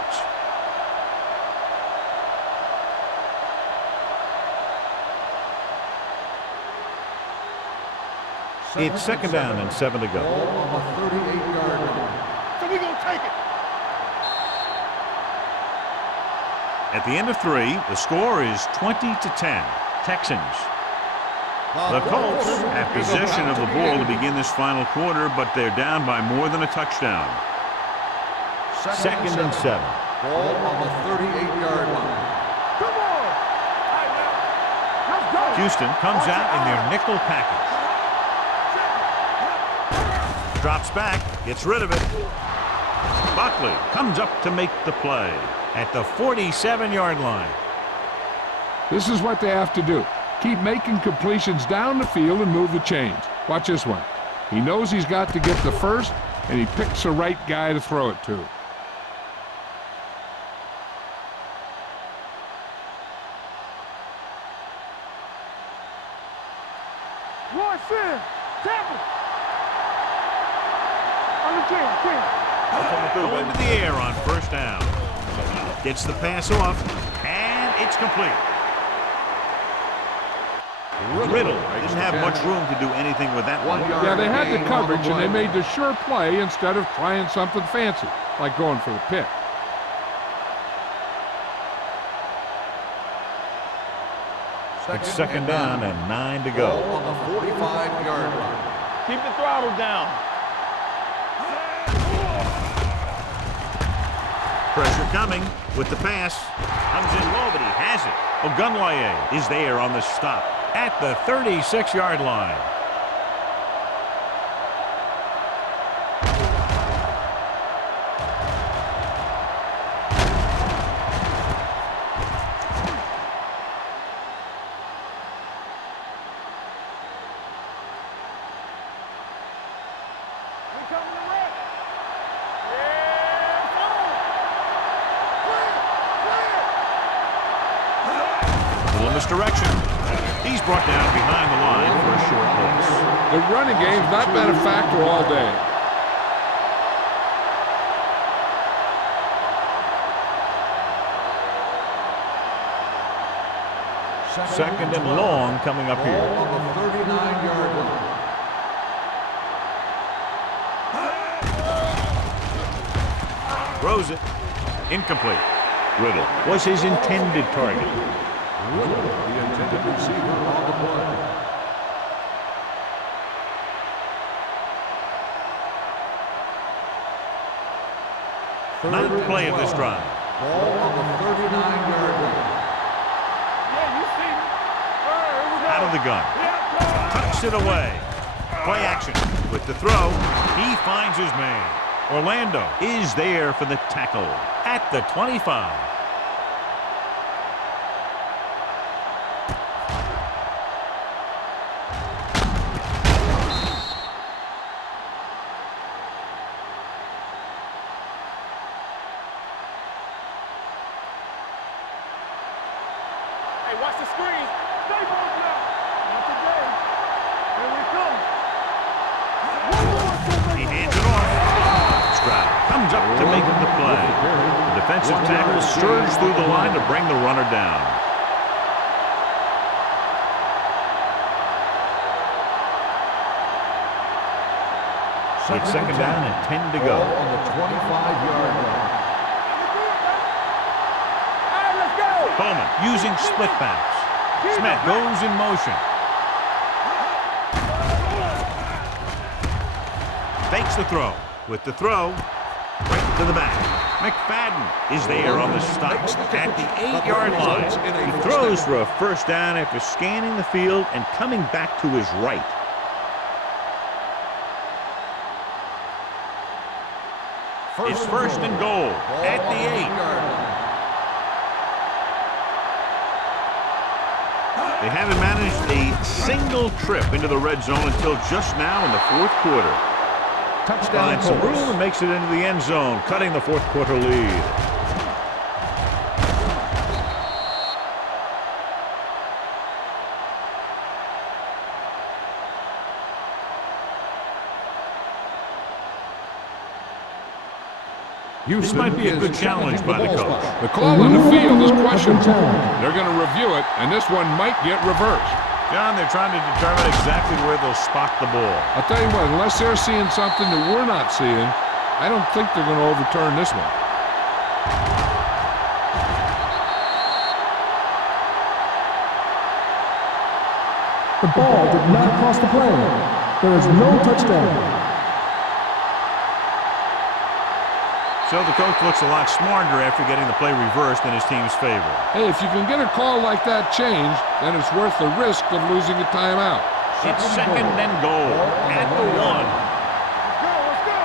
It's second down and 7 to go. Ball on the 38-yard line. So we're going to take it. At the end of 3, the score is 20-10. Texans. The Colts have possession of the ball to begin this final quarter, but they're down by more than a touchdown. Second and 7. Ball on the 38-yard line. Come on. All right, now. Let's go. Houston comes out in their nickel package. Drops back, gets rid of it. Buckley comes up to make the play at the 47-yard line. This is what they have to do. Keep making completions down the field and move the chains. Watch this one. He knows he's got to get the first, and he picks the right guy to throw it to. Roy Sin. Tackle. On the 10. Going to the air on first down. Gets the pass off, and it's complete. Riddle didn't have much room to do anything with that one. Yeah, they had the coverage, and they made the sure play instead of trying something fancy, like going for the pick. It's second down and 9 to go. Ball on the 45-yard line. Keep the throttle down. Pressure coming with the pass. Comes in low, but he has it. Ogunwaye is there on the stop at the 36-yard line. Misdirection. He's brought down behind the line for a short loss. The running game's not been a factor all day. Second and long coming up here. Ball on the 39-yard line. Throws it. Incomplete. Riddle was his intended target. Riddle, the intended receiver on the play. Ninth play of this drive. Ball on the 39-yard line. Yeah, you see me. Here we go. Out of the gun. Yeah, Tucks it away. Play action. With the throw, he finds his man. Orlando is there for the tackle at the 25. Hey, watch the screen. Stay on now. Not today. Here we come. He hands it off. Stroud comes up to make the play. The defensive tackle surges through the line to bring the runner down. It's second down and 10 to go. Ball on the 25-yard line. All right, let's go. Bowman using split backs. Smith goes in motion. Fakes the throw. With the throw, right to the back. McFadden is there on the stop at the 8-yard line. He throws for a first down after scanning the field and coming back to his right. It's first and goal at the 8. They haven't managed a single trip into the red zone until just now in the fourth quarter. Touchdown. Finds some room and makes it into the end zone, cutting the fourth quarter lead. This might be a good challenge by the coach. The call on the field is questionable. They're going to review it, and this one might get reversed. John, they're trying to determine exactly where they'll spot the ball. I'll tell you what, unless they're seeing something that we're not seeing, I don't think they're going to overturn this one. The ball did not cross the plane. There is no touchdown. So the coach looks a lot smarter after getting the play reversed in his team's favor. Hey, if you can get a call like that changed, then it's worth the risk of losing a timeout. It's second and goal at the 1. Let's go.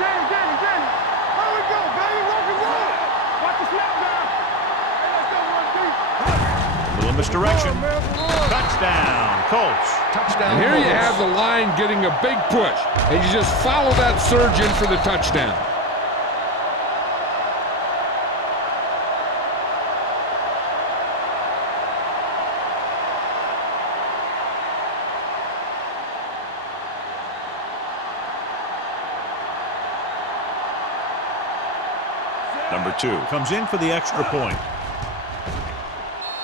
Get it. Here we go, baby. Rock and roll. Watch the snap now. Hey, let's go, run deep. Little misdirection. Touchdown, Colts. Touchdown. And here you Colts. have the line getting a big push, and you just follow that surge in for the touchdown. Number 2 comes in for the extra point.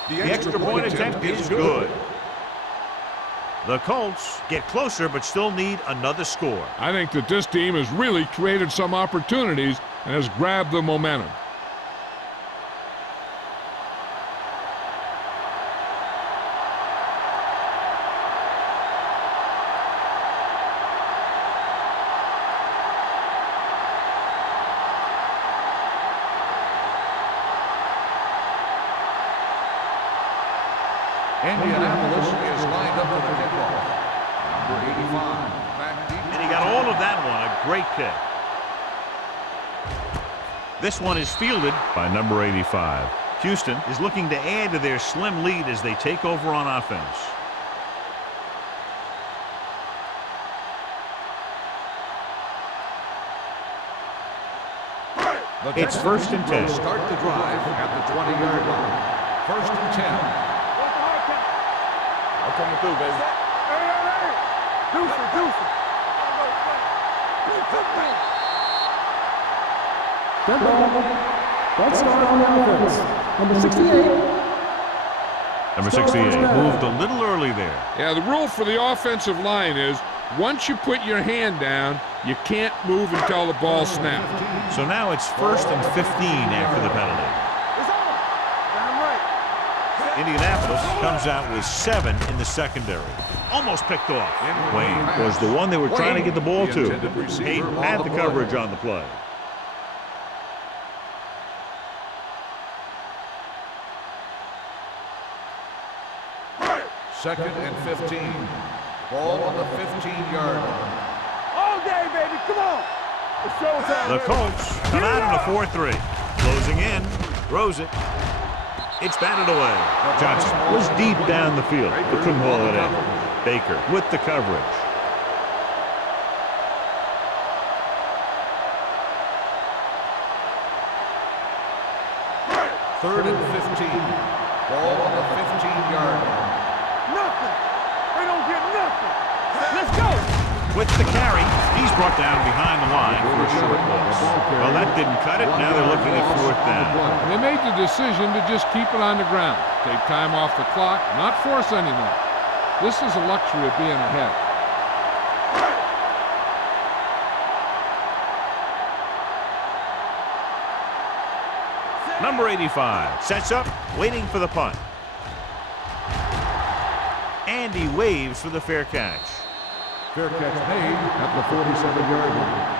The extra point attempt is good. The Colts get closer but still need another score. I think that this team has really created some opportunities and has grabbed the momentum. Indianapolis is lined up for the kickoff. Number 85, back deep. And he got all of that one. A great kick. This one is fielded by number 85. Houston is looking to add to their slim lead as they take over on offense. It's 1st and 10. Start the drive at the 20-yard line. 1st and 10. I'm coming through, baby. Hey. Deuce it. Dead ball. Bad start on the offense. Number 68. Number 68 moved a little early there. Yeah, the rule for the offensive line is once you put your hand down, you can't move until the ball snaps. So now it's 1st and 15 after the penalty. It's on. Damn right. Indianapolis comes out with 7 in the secondary. Almost picked off. Wayne was the one they were trying to get the ball to. Hayden had the coverage on the play. Second and 15. Ball on the 15-yard line. All day, baby. Come on. It's showtime. The Colts come out in a 4-3. Closing in. Throws it. It's batted away. Johnson was deep down the field, but couldn't haul it in. Baker with the coverage. Third and 15. Ball on the 15-yard line. Nothing. They don't get nothing. Let's go. With the carry, he's brought down behind the line for a short loss. Well, that didn't cut it. Now they're looking at 4th down. They made the decision to just keep it on the ground. Take time off the clock, not force anything. This is a luxury of being ahead. Number 85 sets up, waiting for the punt. And he waves for the fair catch. Fair catch made at the 47-yard line.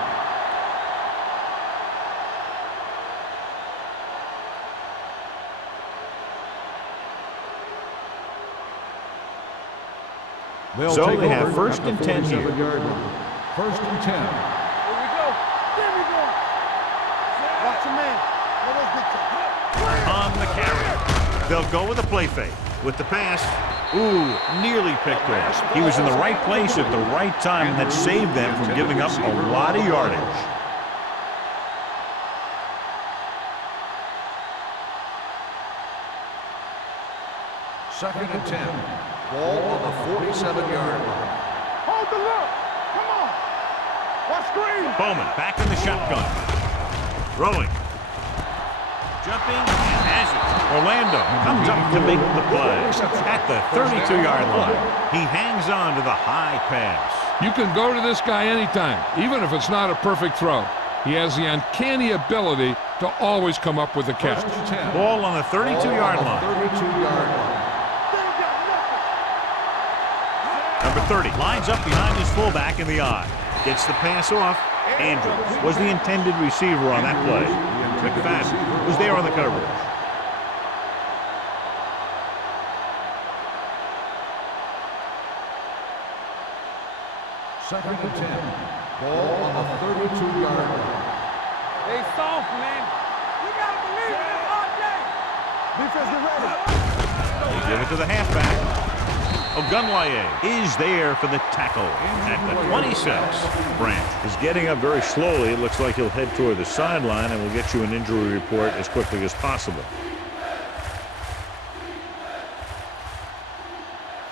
So they have 1st and 10 here. 1st and 10. Here we go. Watch your man. Let us get you. On the carry. They'll go with a play fake. With the pass, ooh, nearly picked off. He was in the right place at the right time, and that saved them from giving up a lot of yardage. Second and 10. Ball on the 47-yard line. Hold the look. Come on. Watch screen. Bowman back in the shotgun. Throwing. Jumping and has it. Orlando comes up to make the play. At the 32-yard line, he hangs on to the high pass. You can go to this guy anytime, even if it's not a perfect throw. He has the uncanny ability to always come up with a catch. Ball on the 32-yard line. 32-yard line. Number 30 lines up behind his fullback in the I. Gets the pass off. Andrews was the intended receiver on that play. McFadden was there on the coverage. Second and 10. Ball on the 32-yard line. They soft, man. You gotta believe in this all day. Defense is ready. They give it to the halfback. Ogunwaye is there for the tackle at the 26. Branch is getting up very slowly. It looks like he'll head toward the sideline, and we'll get you an injury report as quickly as possible.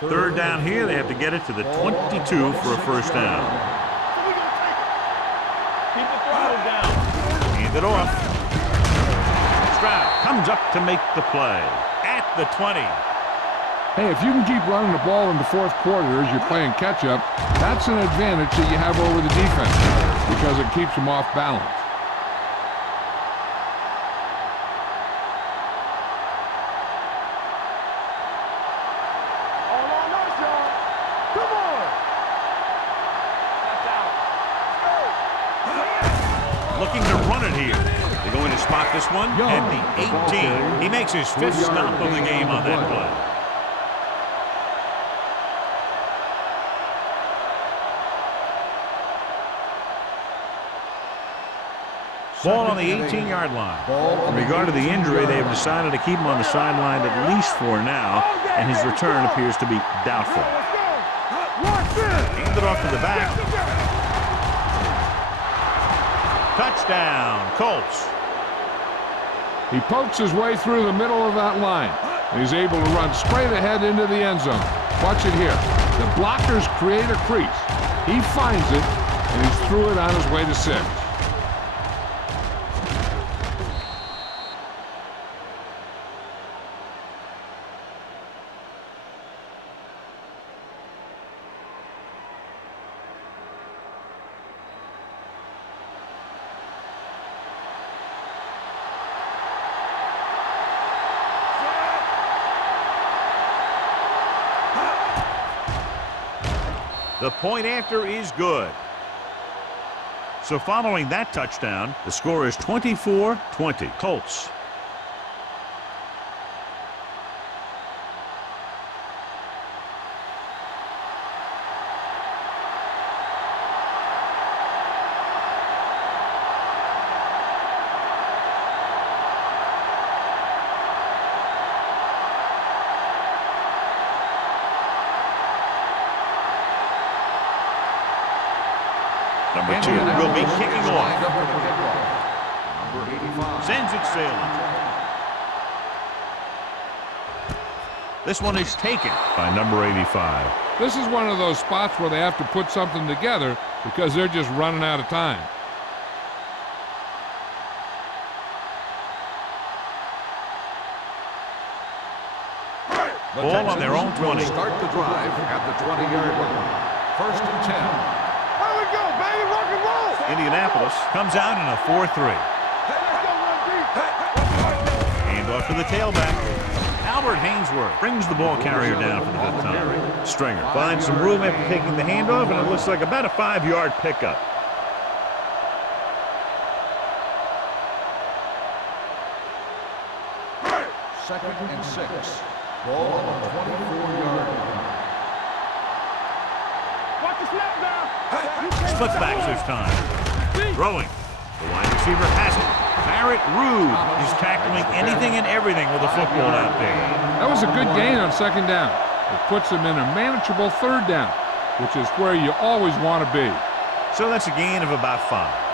3rd down here. They have to get it to the 22 for a 1st down. Keep the throttle down. Hand it off. Stroud comes up to make the play at the 20. Hey, if you can keep running the ball in the 4th quarter as you're playing catch-up, that's an advantage that you have over the defense because it keeps them off balance. All on us, y'all. Come on. That's out. Looking to run it here. They're going to spot this one at the 18. He makes his 5th stop of the game on that play. Ball on the 18-yard line. In regard to the injury, they have decided to keep him on the sideline at least for now, and his return appears to be doubtful. Hand it off to the back. Touchdown, Colts. He pokes his way through the middle of that line. And he's able to run straight ahead into the end zone. Watch it here. The blockers create a crease. He finds it, and he's through it on his way to 6. The point after is good. So following that touchdown, the score is 24-20, Colts. Number 2 will be kicking off. Sends it sailing. This one is taken by number 85. This is one of those spots where they have to put something together because they're just running out of time. Ball on their own 20. Start the drive at the 20-yard line. 1st and 10. There we go, baby, rock and roll. Indianapolis comes out in a 4-3. Hey, let's go, run deep. Hand off to the tailback. Albert Hainsworth brings the ball carrier down for the 5th time. Stringer finds some room after taking the handoff, and it looks like about a 5-yard pickup. Second and 6. Ball on the 24-yard line. Watch the snap now. Split back this time. Throwing. The wide receiver has it. Barrett Rude is tackling anything and everything with a football out there. That was a good gain on 2nd down. It puts them in a manageable 3rd down, which is where you always want to be. So that's a gain of about 5.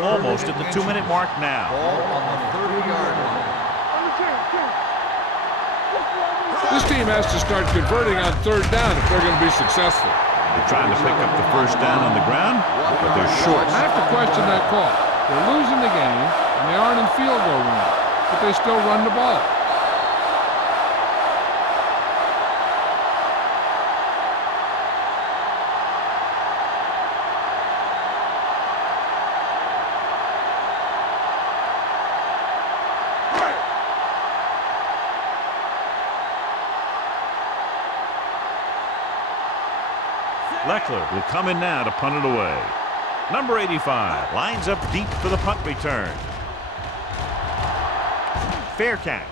Almost at the 2-minute mark now. Ball on the 30-yard line. This team has to start converting on 3rd down if they're going to be successful. They're trying to pick up the 1st down on the ground, but they're short. I have to question that call. They're losing the game, and they aren't in field goal range, but they still run the ball. Leckler will come in now to punt it away. Number 85 lines up deep for the punt return. Fair catch.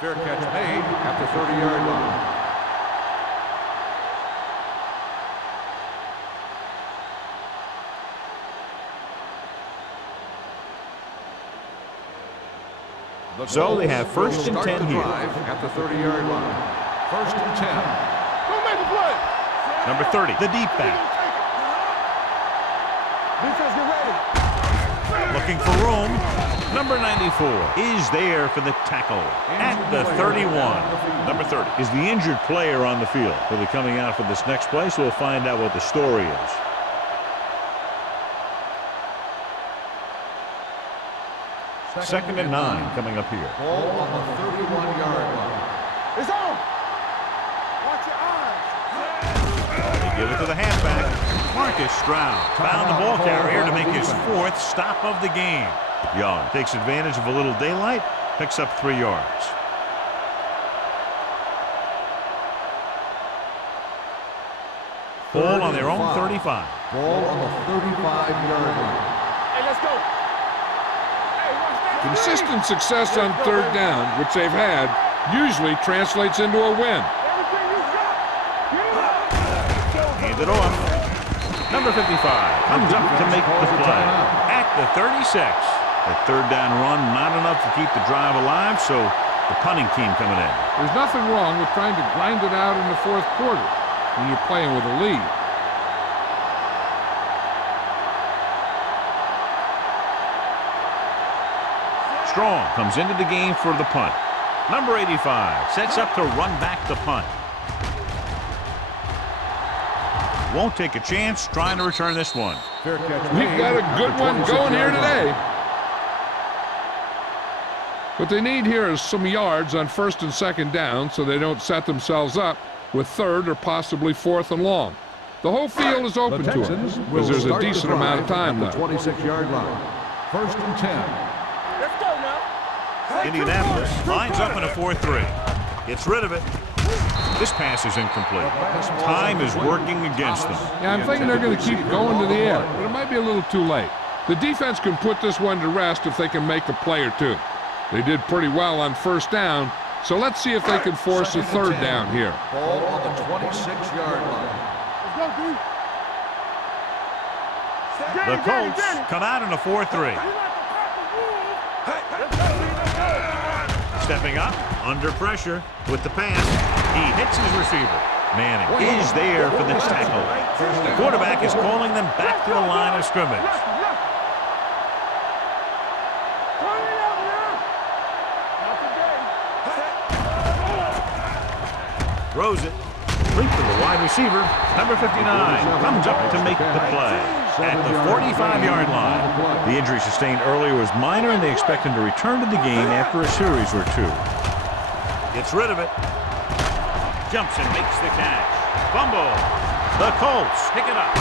Fair catch made at the 30-yard line. So they have 1st and 10 here. At the 30-yard line. 1st and 10. Don't make a play. Number 30, the deep back. Defense, get ready. Looking for room. Number 94 is there for the tackle at the 31. Number 30 is the injured player on the field. He'll be coming out for this next play, so we'll find out what the story is. Second and 9 coming up here. Ball on the 31-yard line. It's on. Watch your eyes. They give it to the halfback. Marcus Stroud found the ball carrier to make his 4th stop of the game. Young takes advantage of a little daylight, picks up 3 yards. Ball on their own 35. Ball on the 35-yard line. Hey, let's go. Hey, watch that. Consistent success on 3rd down, which they've had, usually translates into a win. Everything you got. Hand it off. Number 55 comes up to make the play at the 36. The third down run, not enough to keep the drive alive, so the punting team coming in. There's nothing wrong with trying to grind it out in the fourth quarter when you're playing with a lead. Strong comes into the game for the punt. Number 85 sets up to run back the punt. Won't take a chance trying to return this one. We've got a good one going here today. What they need here is some yards on first and second down so they don't set themselves up with third or possibly fourth and long. The whole field is open to them because there's a decent amount of time left. 26-yard line. First and 10. Let's go now. Indianapolis lines up in a 4-3. Gets rid of it. This pass is incomplete. Time is working against them. Yeah, I'm thinking they're going to keep going to the air, but it might be a little too late. The defense can put this one to rest if they can make a play or two. They did pretty well on first down, so let's see if they can force a third down here. Ball on the 26-yard line. Let's go, D. The Colts come out in a 4-3. Stepping up, under pressure, with the pass. He hits his receiver. Manning is there for the tackle. The quarterback is calling them back to the line of scrimmage. Throws it. Leap to the wide receiver. Number 59 comes up to make the play at the 45-yard line. The injury sustained earlier was minor, and they expect him to return to the game after a series or two. Gets rid of it. Jumps and makes the catch. Fumble. The Colts pick it up.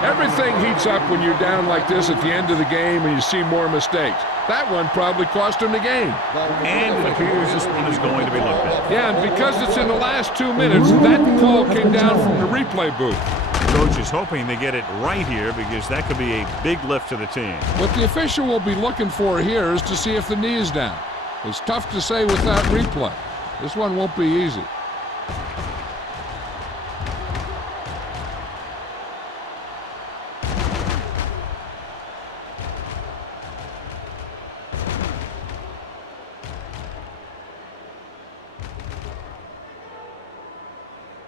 Everything heats up when you're down like this at the end of the game and you see more mistakes. That one probably cost him the game. And it appears this one is going to be looked at. Yeah, and because it's in the last 2 minutes, that call came down from the replay booth. Coach is hoping they get it right here because that could be a big lift to the team. What the official will be looking for here is to see if the knee is down. It's tough to say without replay. This one won't be easy.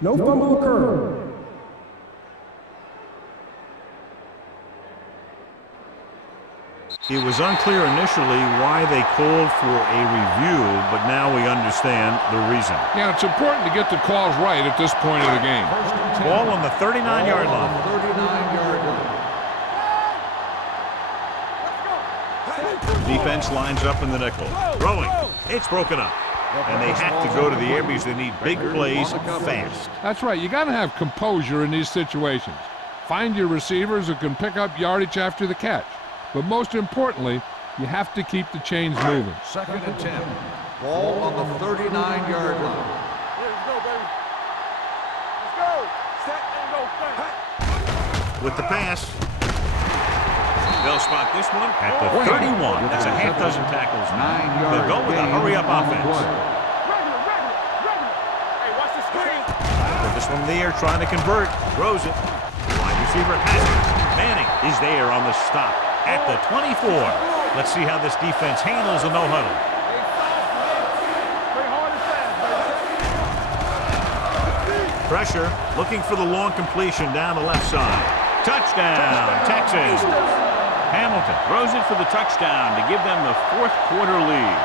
No fumble occurred. It was unclear initially why they called for a review, but now we understand the reason. Yeah, it's important to get the calls right at this point of the game. Ball on the 39-yard line. 39-yard line. Defense lines up in the nickel. Throwing. It's broken up. And they have to go to the air because they need big plays fast. That's right. You got to have composure in these situations. Find your receivers who can pick up yardage after the catch. But most importantly, you have to keep the chains moving. Second and 10. Ball on the 39-yard line. Let's go, baby. Let's go. Set and go. Thanks. With the pass. They'll spot this one at the 31. That's a half dozen tackles. 9-yard They'll go with a hurry-up offense. Regular. Hey, watch the screen. Put this one in the air, trying to convert. Throws it. Wide receiver has it. Manning is there on the stop at the 24. Let's see how this defense handles a no-huddle. Play hard and fast, baby. Pressure, looking for the long completion down the left side. Touchdown, Texans. Hamilton throws it for the touchdown to give them the fourth quarter lead.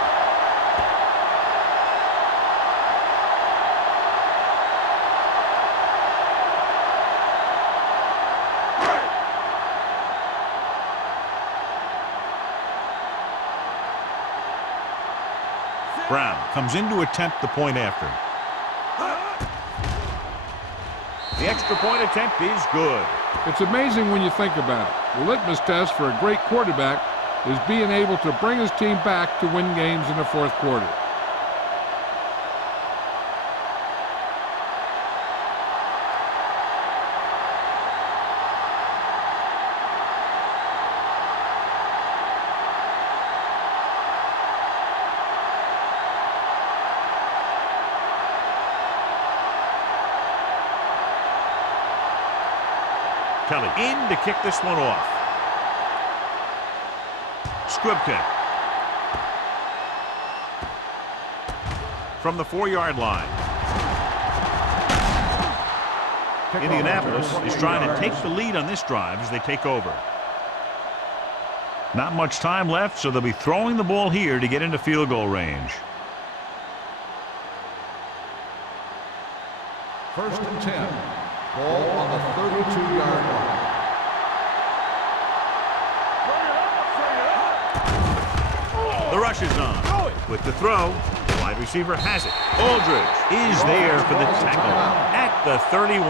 Brown comes in to attempt the point after. The extra point attempt is good. It's amazing when you think about it. The litmus test for a great quarterback is being able to bring his team back to win games in the fourth quarter. Kelly in to kick this one off. Scribka. From the 4-yard line. Indianapolis is trying to take the lead on this drive as they take over. Not much time left, so they'll be throwing the ball here to get into field goal range. First and 10. Ball on the 32-yard line. The rush is on. With the throw, the wide receiver has it. Aldridge is there for the tackle at the 31.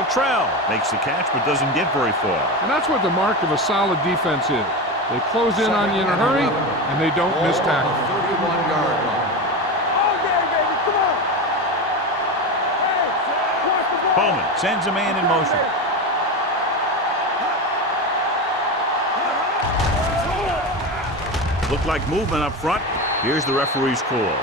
Cottrell makes the catch but doesn't get very far. And that's what the mark of a solid defense is. They close in on you in a hurry, and they don't miss tackle. 31-yard line. All day, baby, come on. Hey, watch the ball. Bowman sends a man in motion. Looked like movement up front. Here's the referee's call.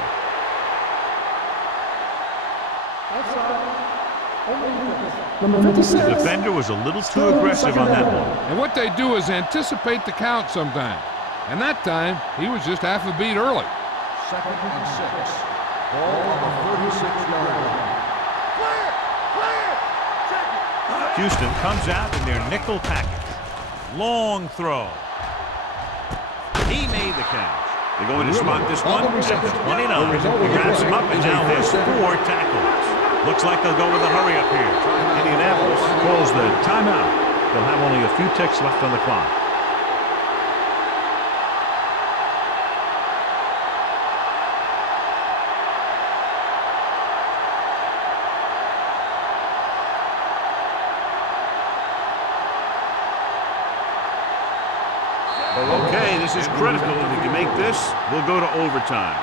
Number 56. The defender was a little too aggressive on that one. And what they do is anticipate the count sometimes. And that time, he was just half a beat early. Second and 6. Ball on the 36-yard line. Houston comes out in their nickel package. Long throw. He made the catch. They're going to spot this one at the 29. He wraps him up and now has 4 tackles. Looks like they'll go with a hurry up here. Indianapolis calls the timeout. They'll have only a few ticks left on the clock. Okay, this is critical. If they can make this, we'll go to overtime.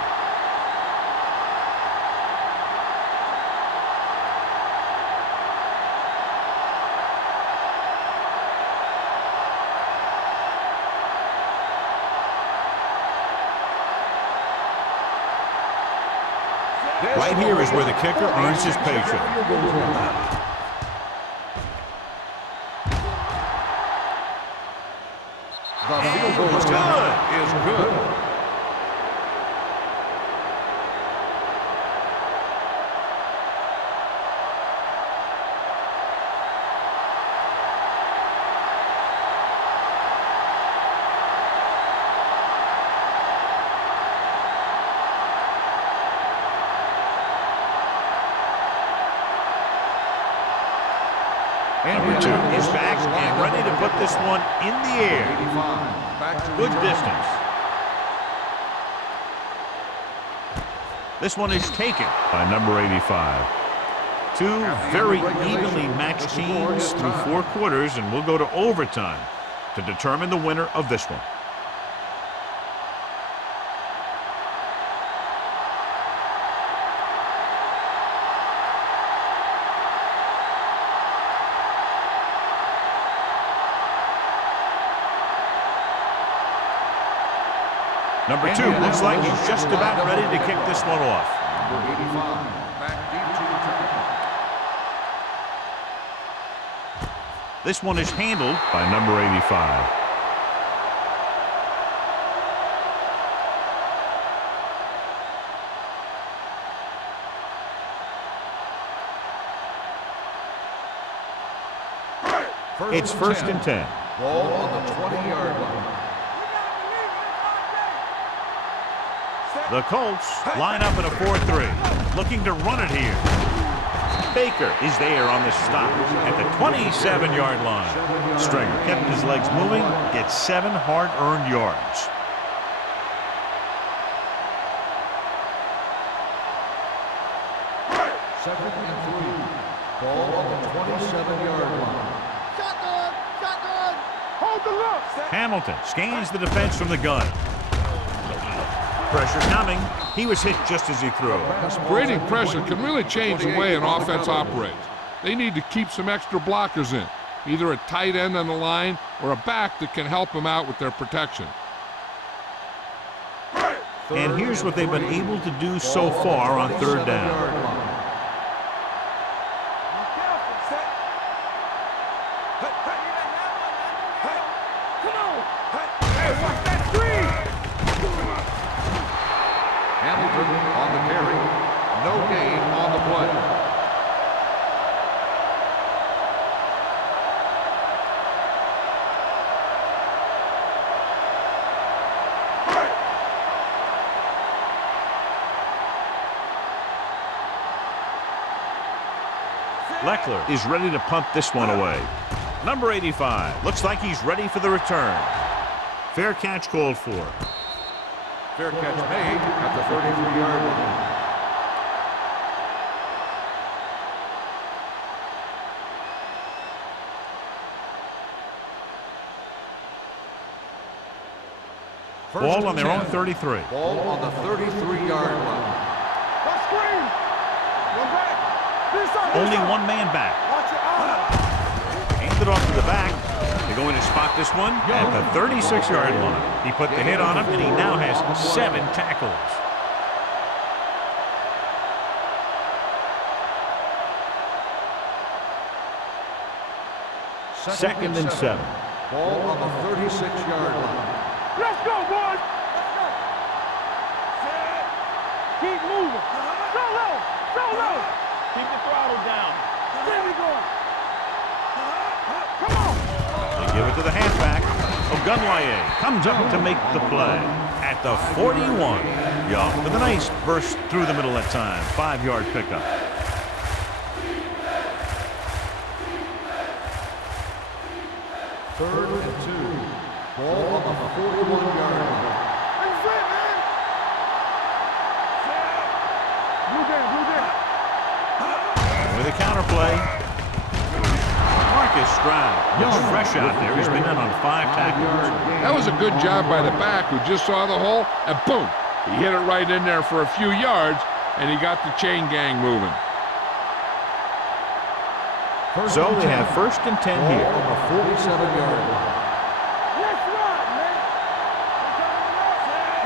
Right here is where the kicker earns his paycheck. The field goal attempt is good. Number 2 is back and ready to put this one in the air. Good distance. This one is taken by number 85. 2 very evenly matched teams through 4 quarters, and we'll go to overtime to determine the winner of this one. Number 2 looks like he's just about ready to kick this one off. Number 85, back deep to return. This one is handled by number 85. It's first and 10. Ball on the 20-yard line. The Colts line up in a 4-3, looking to run it here. Baker is there on the stop at the 27-yard line. Stringer kept his legs moving, gets 7 hard-earned yards. Second and 3. Ball on the 27-yard line. Shotgun! Shotgun! Hold the look! Hamilton scans the defense from the gun. Pressure coming. He was hit just as he threw. Creating pressure can really change the way an offense operates. They need to keep some extra blockers in, either a tight end on the line or a back that can help them out with their protection. And here's what they've been able to do so far on 3rd down. Come on. Hey, watch that screen. Hamilton on the carry. No gain on the play. Leckler is ready to punt this one away. Number 85 looks like he's ready for the return. Fair catch called for. Fair catch made at the 33-yard line. Ball on their own 33. Ball on the 33-yard line. Watch screen. One back. This side. Only one man back. Watch your eye. Handed off to the back. They're going to spot this one at the 36-yard line. He put the hit on him, and he now has 7 tackles. Second and 7. Ball on the 36-yard line. Let's go, boys. Let's go. Set. Keep moving. So low. So low. Keep the throttle down. There we go. Come on. They give it to the halfback. Ogunwaye comes up to make the play at the 41. Young with a nice burst through the middle that time. 5-yard pickup. Third and 2. Ball on the 41-yard line. That's it, man. Set. Blue down, blue down. With a counterplay. Marcus Stroud looks fresh out there. He's been in on 5 tackles. That was a good job by the back who just saw the hole, and boom, he hit it right in there for a few yards, and he got the chain gang moving. So they have first and 10 Ball here. on the 47-yard line. Let's ride, man.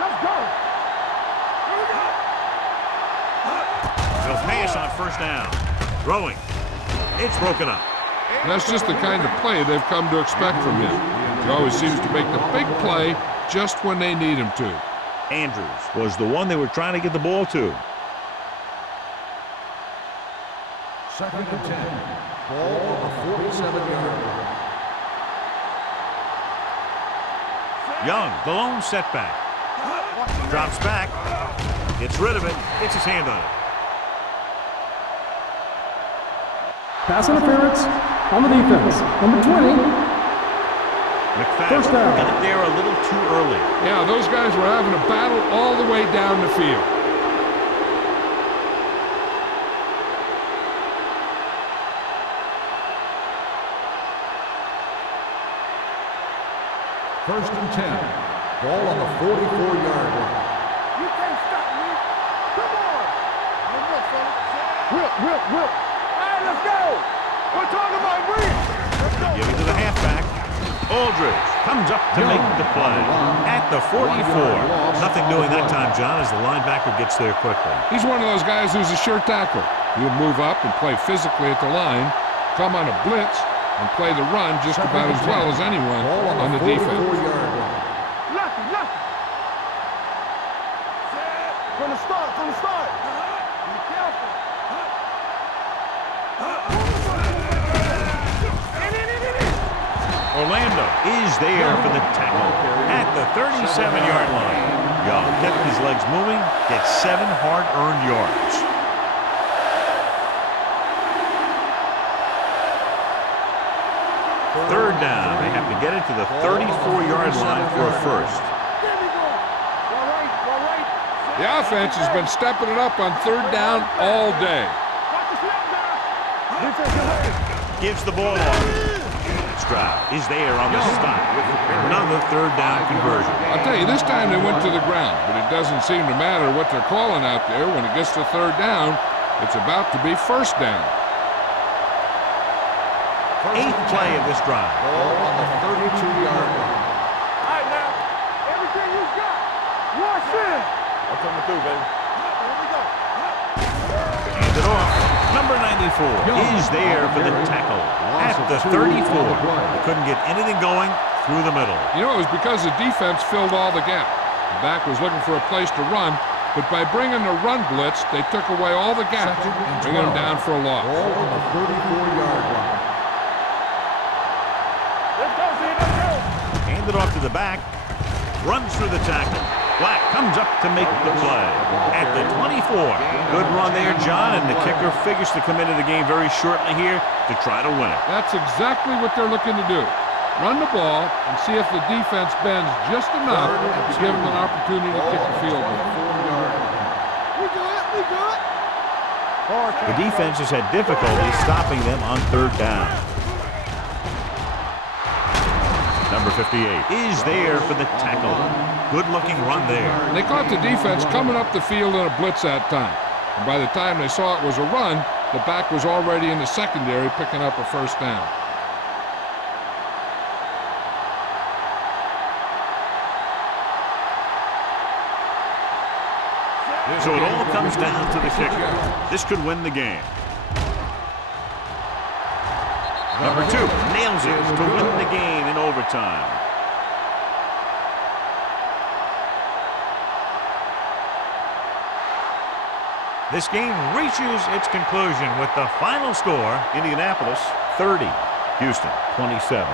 Let's go. Here we go. They'll pass on first down. Throwing. It's broken up. And that's just the kind of play they've come to expect from him. He always seems to make the big play just when they need him to. Andrews was the one they were trying to get the ball to. Second and 10. Ball on the 47-yard line. Young, the lone setback. Drops back. Gets rid of it. Gets his hand on it. Pass interference on the defense. Number 20. McFadden First down. got it there a little too early. Yeah, those guys were having a battle all the way down the field. First and 10. Ball on the 44-yard line. You can't stop me. Come on. Good luck, fella. Whip, whip, whip. All right, let's go. We're talking about breathe. Let's go. Give it to the halfback. Aldridge comes up to make the play at the 44. Nothing doing that time, John, as the linebacker gets there quickly. He's one of those guys who's a sure tackler. He'll move up and play physically at the line, come on a blitz, and play the run just about as well as anyone Ball on the 44-yard defense. line. Lucky, lucky. From the start, from the start. Be careful. Orlando is there for the tackle at the 37-yard line. Young kept his legs moving, gets 7 hard-earned yards. Third down. They have to get it to the 34-yard line for a first. There we go. All right, all right. The offense has been stepping it up on third down all day. Watch the snap down. Defensive way. Gives the ball off. Stroud is there on the stop with another third down conversion. I'll tell you, this time they went to the ground, but it doesn't seem to matter what they're calling out there. When it gets to third down, it's about to be first down. 8th play of this drive. Ball on the 32-yard line. All right, now. Everything you got. Watch in. I'm coming through, baby. Here we go. Hands it off. Number 94 is there for the tackle at the 34. They couldn't get anything going through the middle. You know, it was because the defense filled all the gap. The back was looking for a place to run, but by bringing the run blitz, they took away all the gap, bringing them down for a loss. Ball on the 34-yard line. Let's go, Z. Let's go. Handed off to the back. Runs through the tackle. Black comes up to make the play at the 24. Good run there, John, and the kicker figures to come into the game very shortly here to try to win it. That's exactly what they're looking to do. Run the ball and see if the defense bends just enough to give them an opportunity to kick the field goal. We good. We good. The defense has had difficulty stopping them on third down. Number 58 is there for the tackle. Good-looking run there. They caught the defense coming up the field in a blitz that time. And by the time they saw it was a run, the back was already in the secondary picking up a first down. So it all comes down to the kicker. This could win the game. Number 2 nails it to win the game in overtime. This game reaches its conclusion with the final score, Indianapolis 30, Houston 27.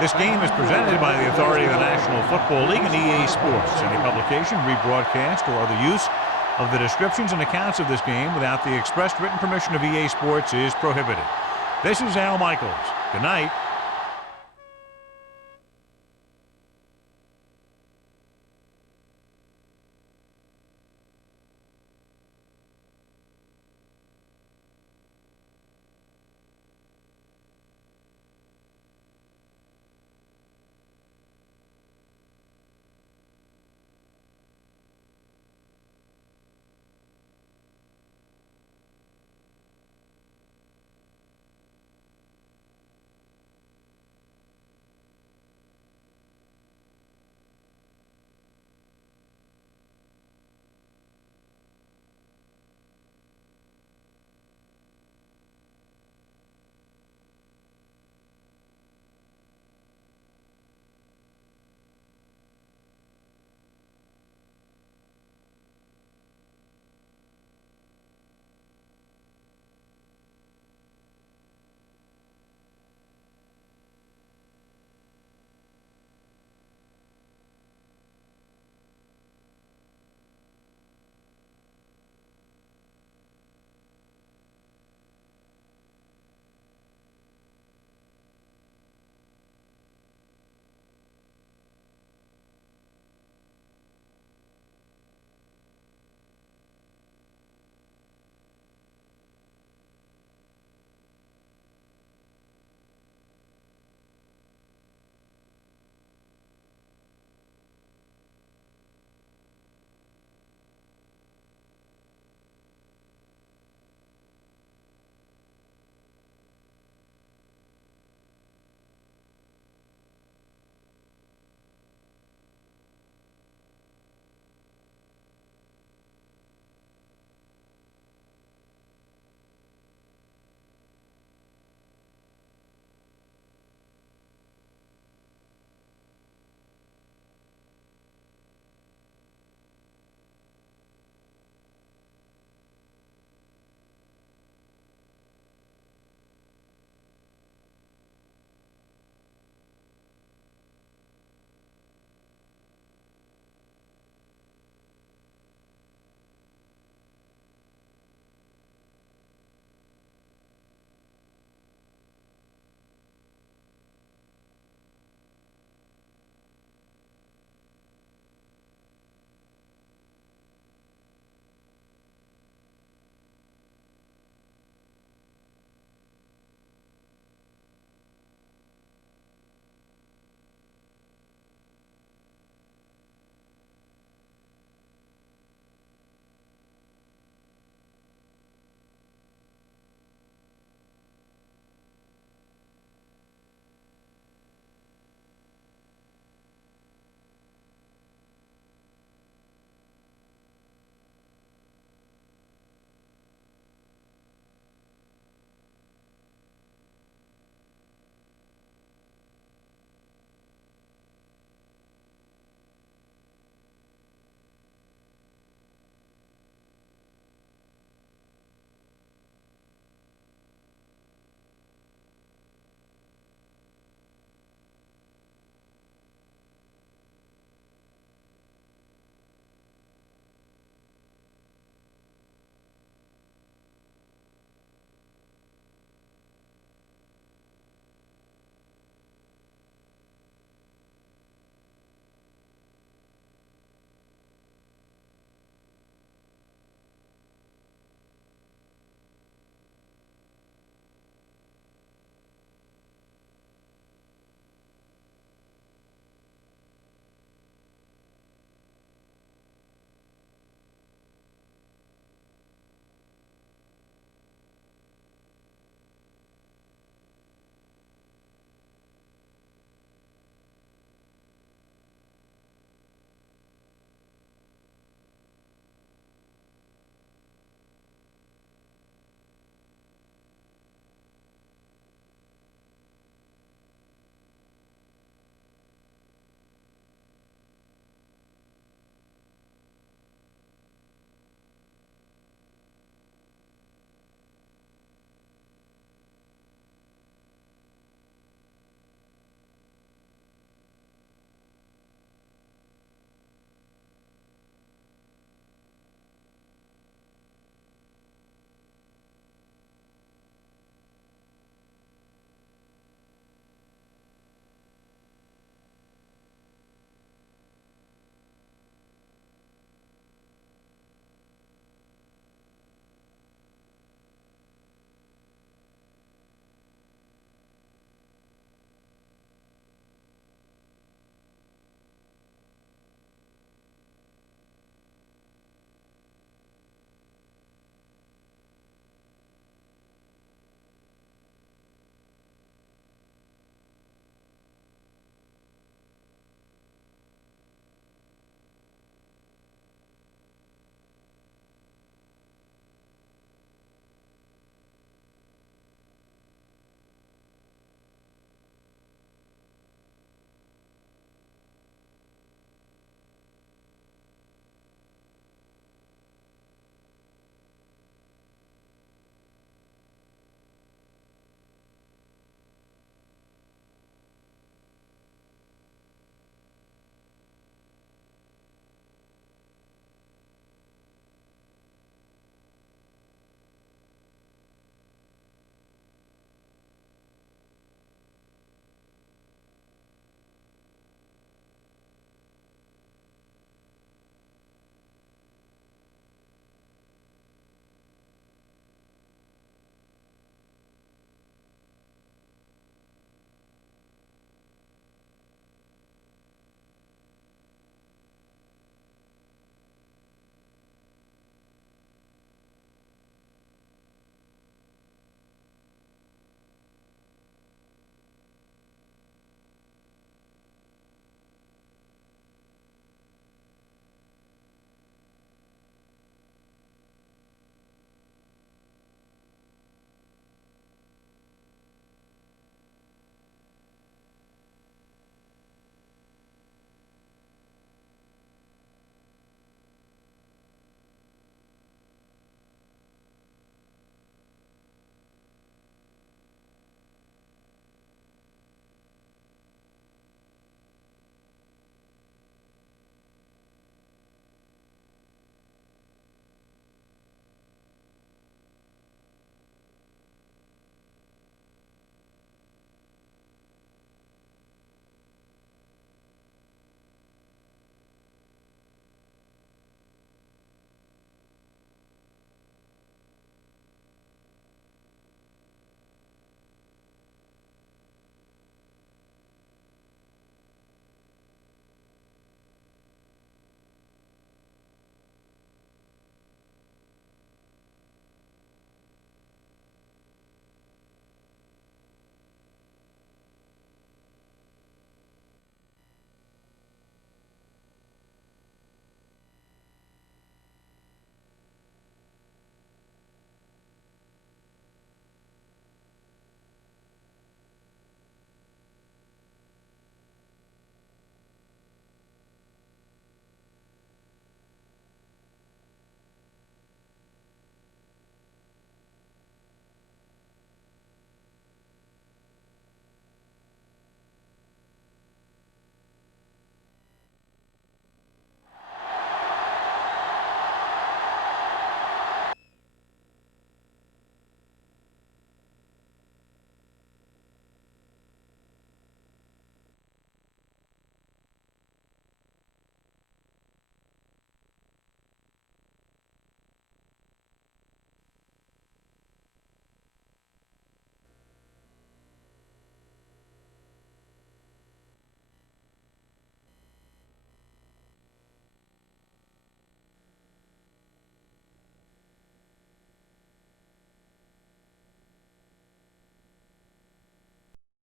This game is presented by the authority of the National Football League and EA Sports. Any publication, rebroadcast, or other use of the descriptions and accounts of this game without the expressed written permission of EA Sports is prohibited. This is Al Michaels. Good night.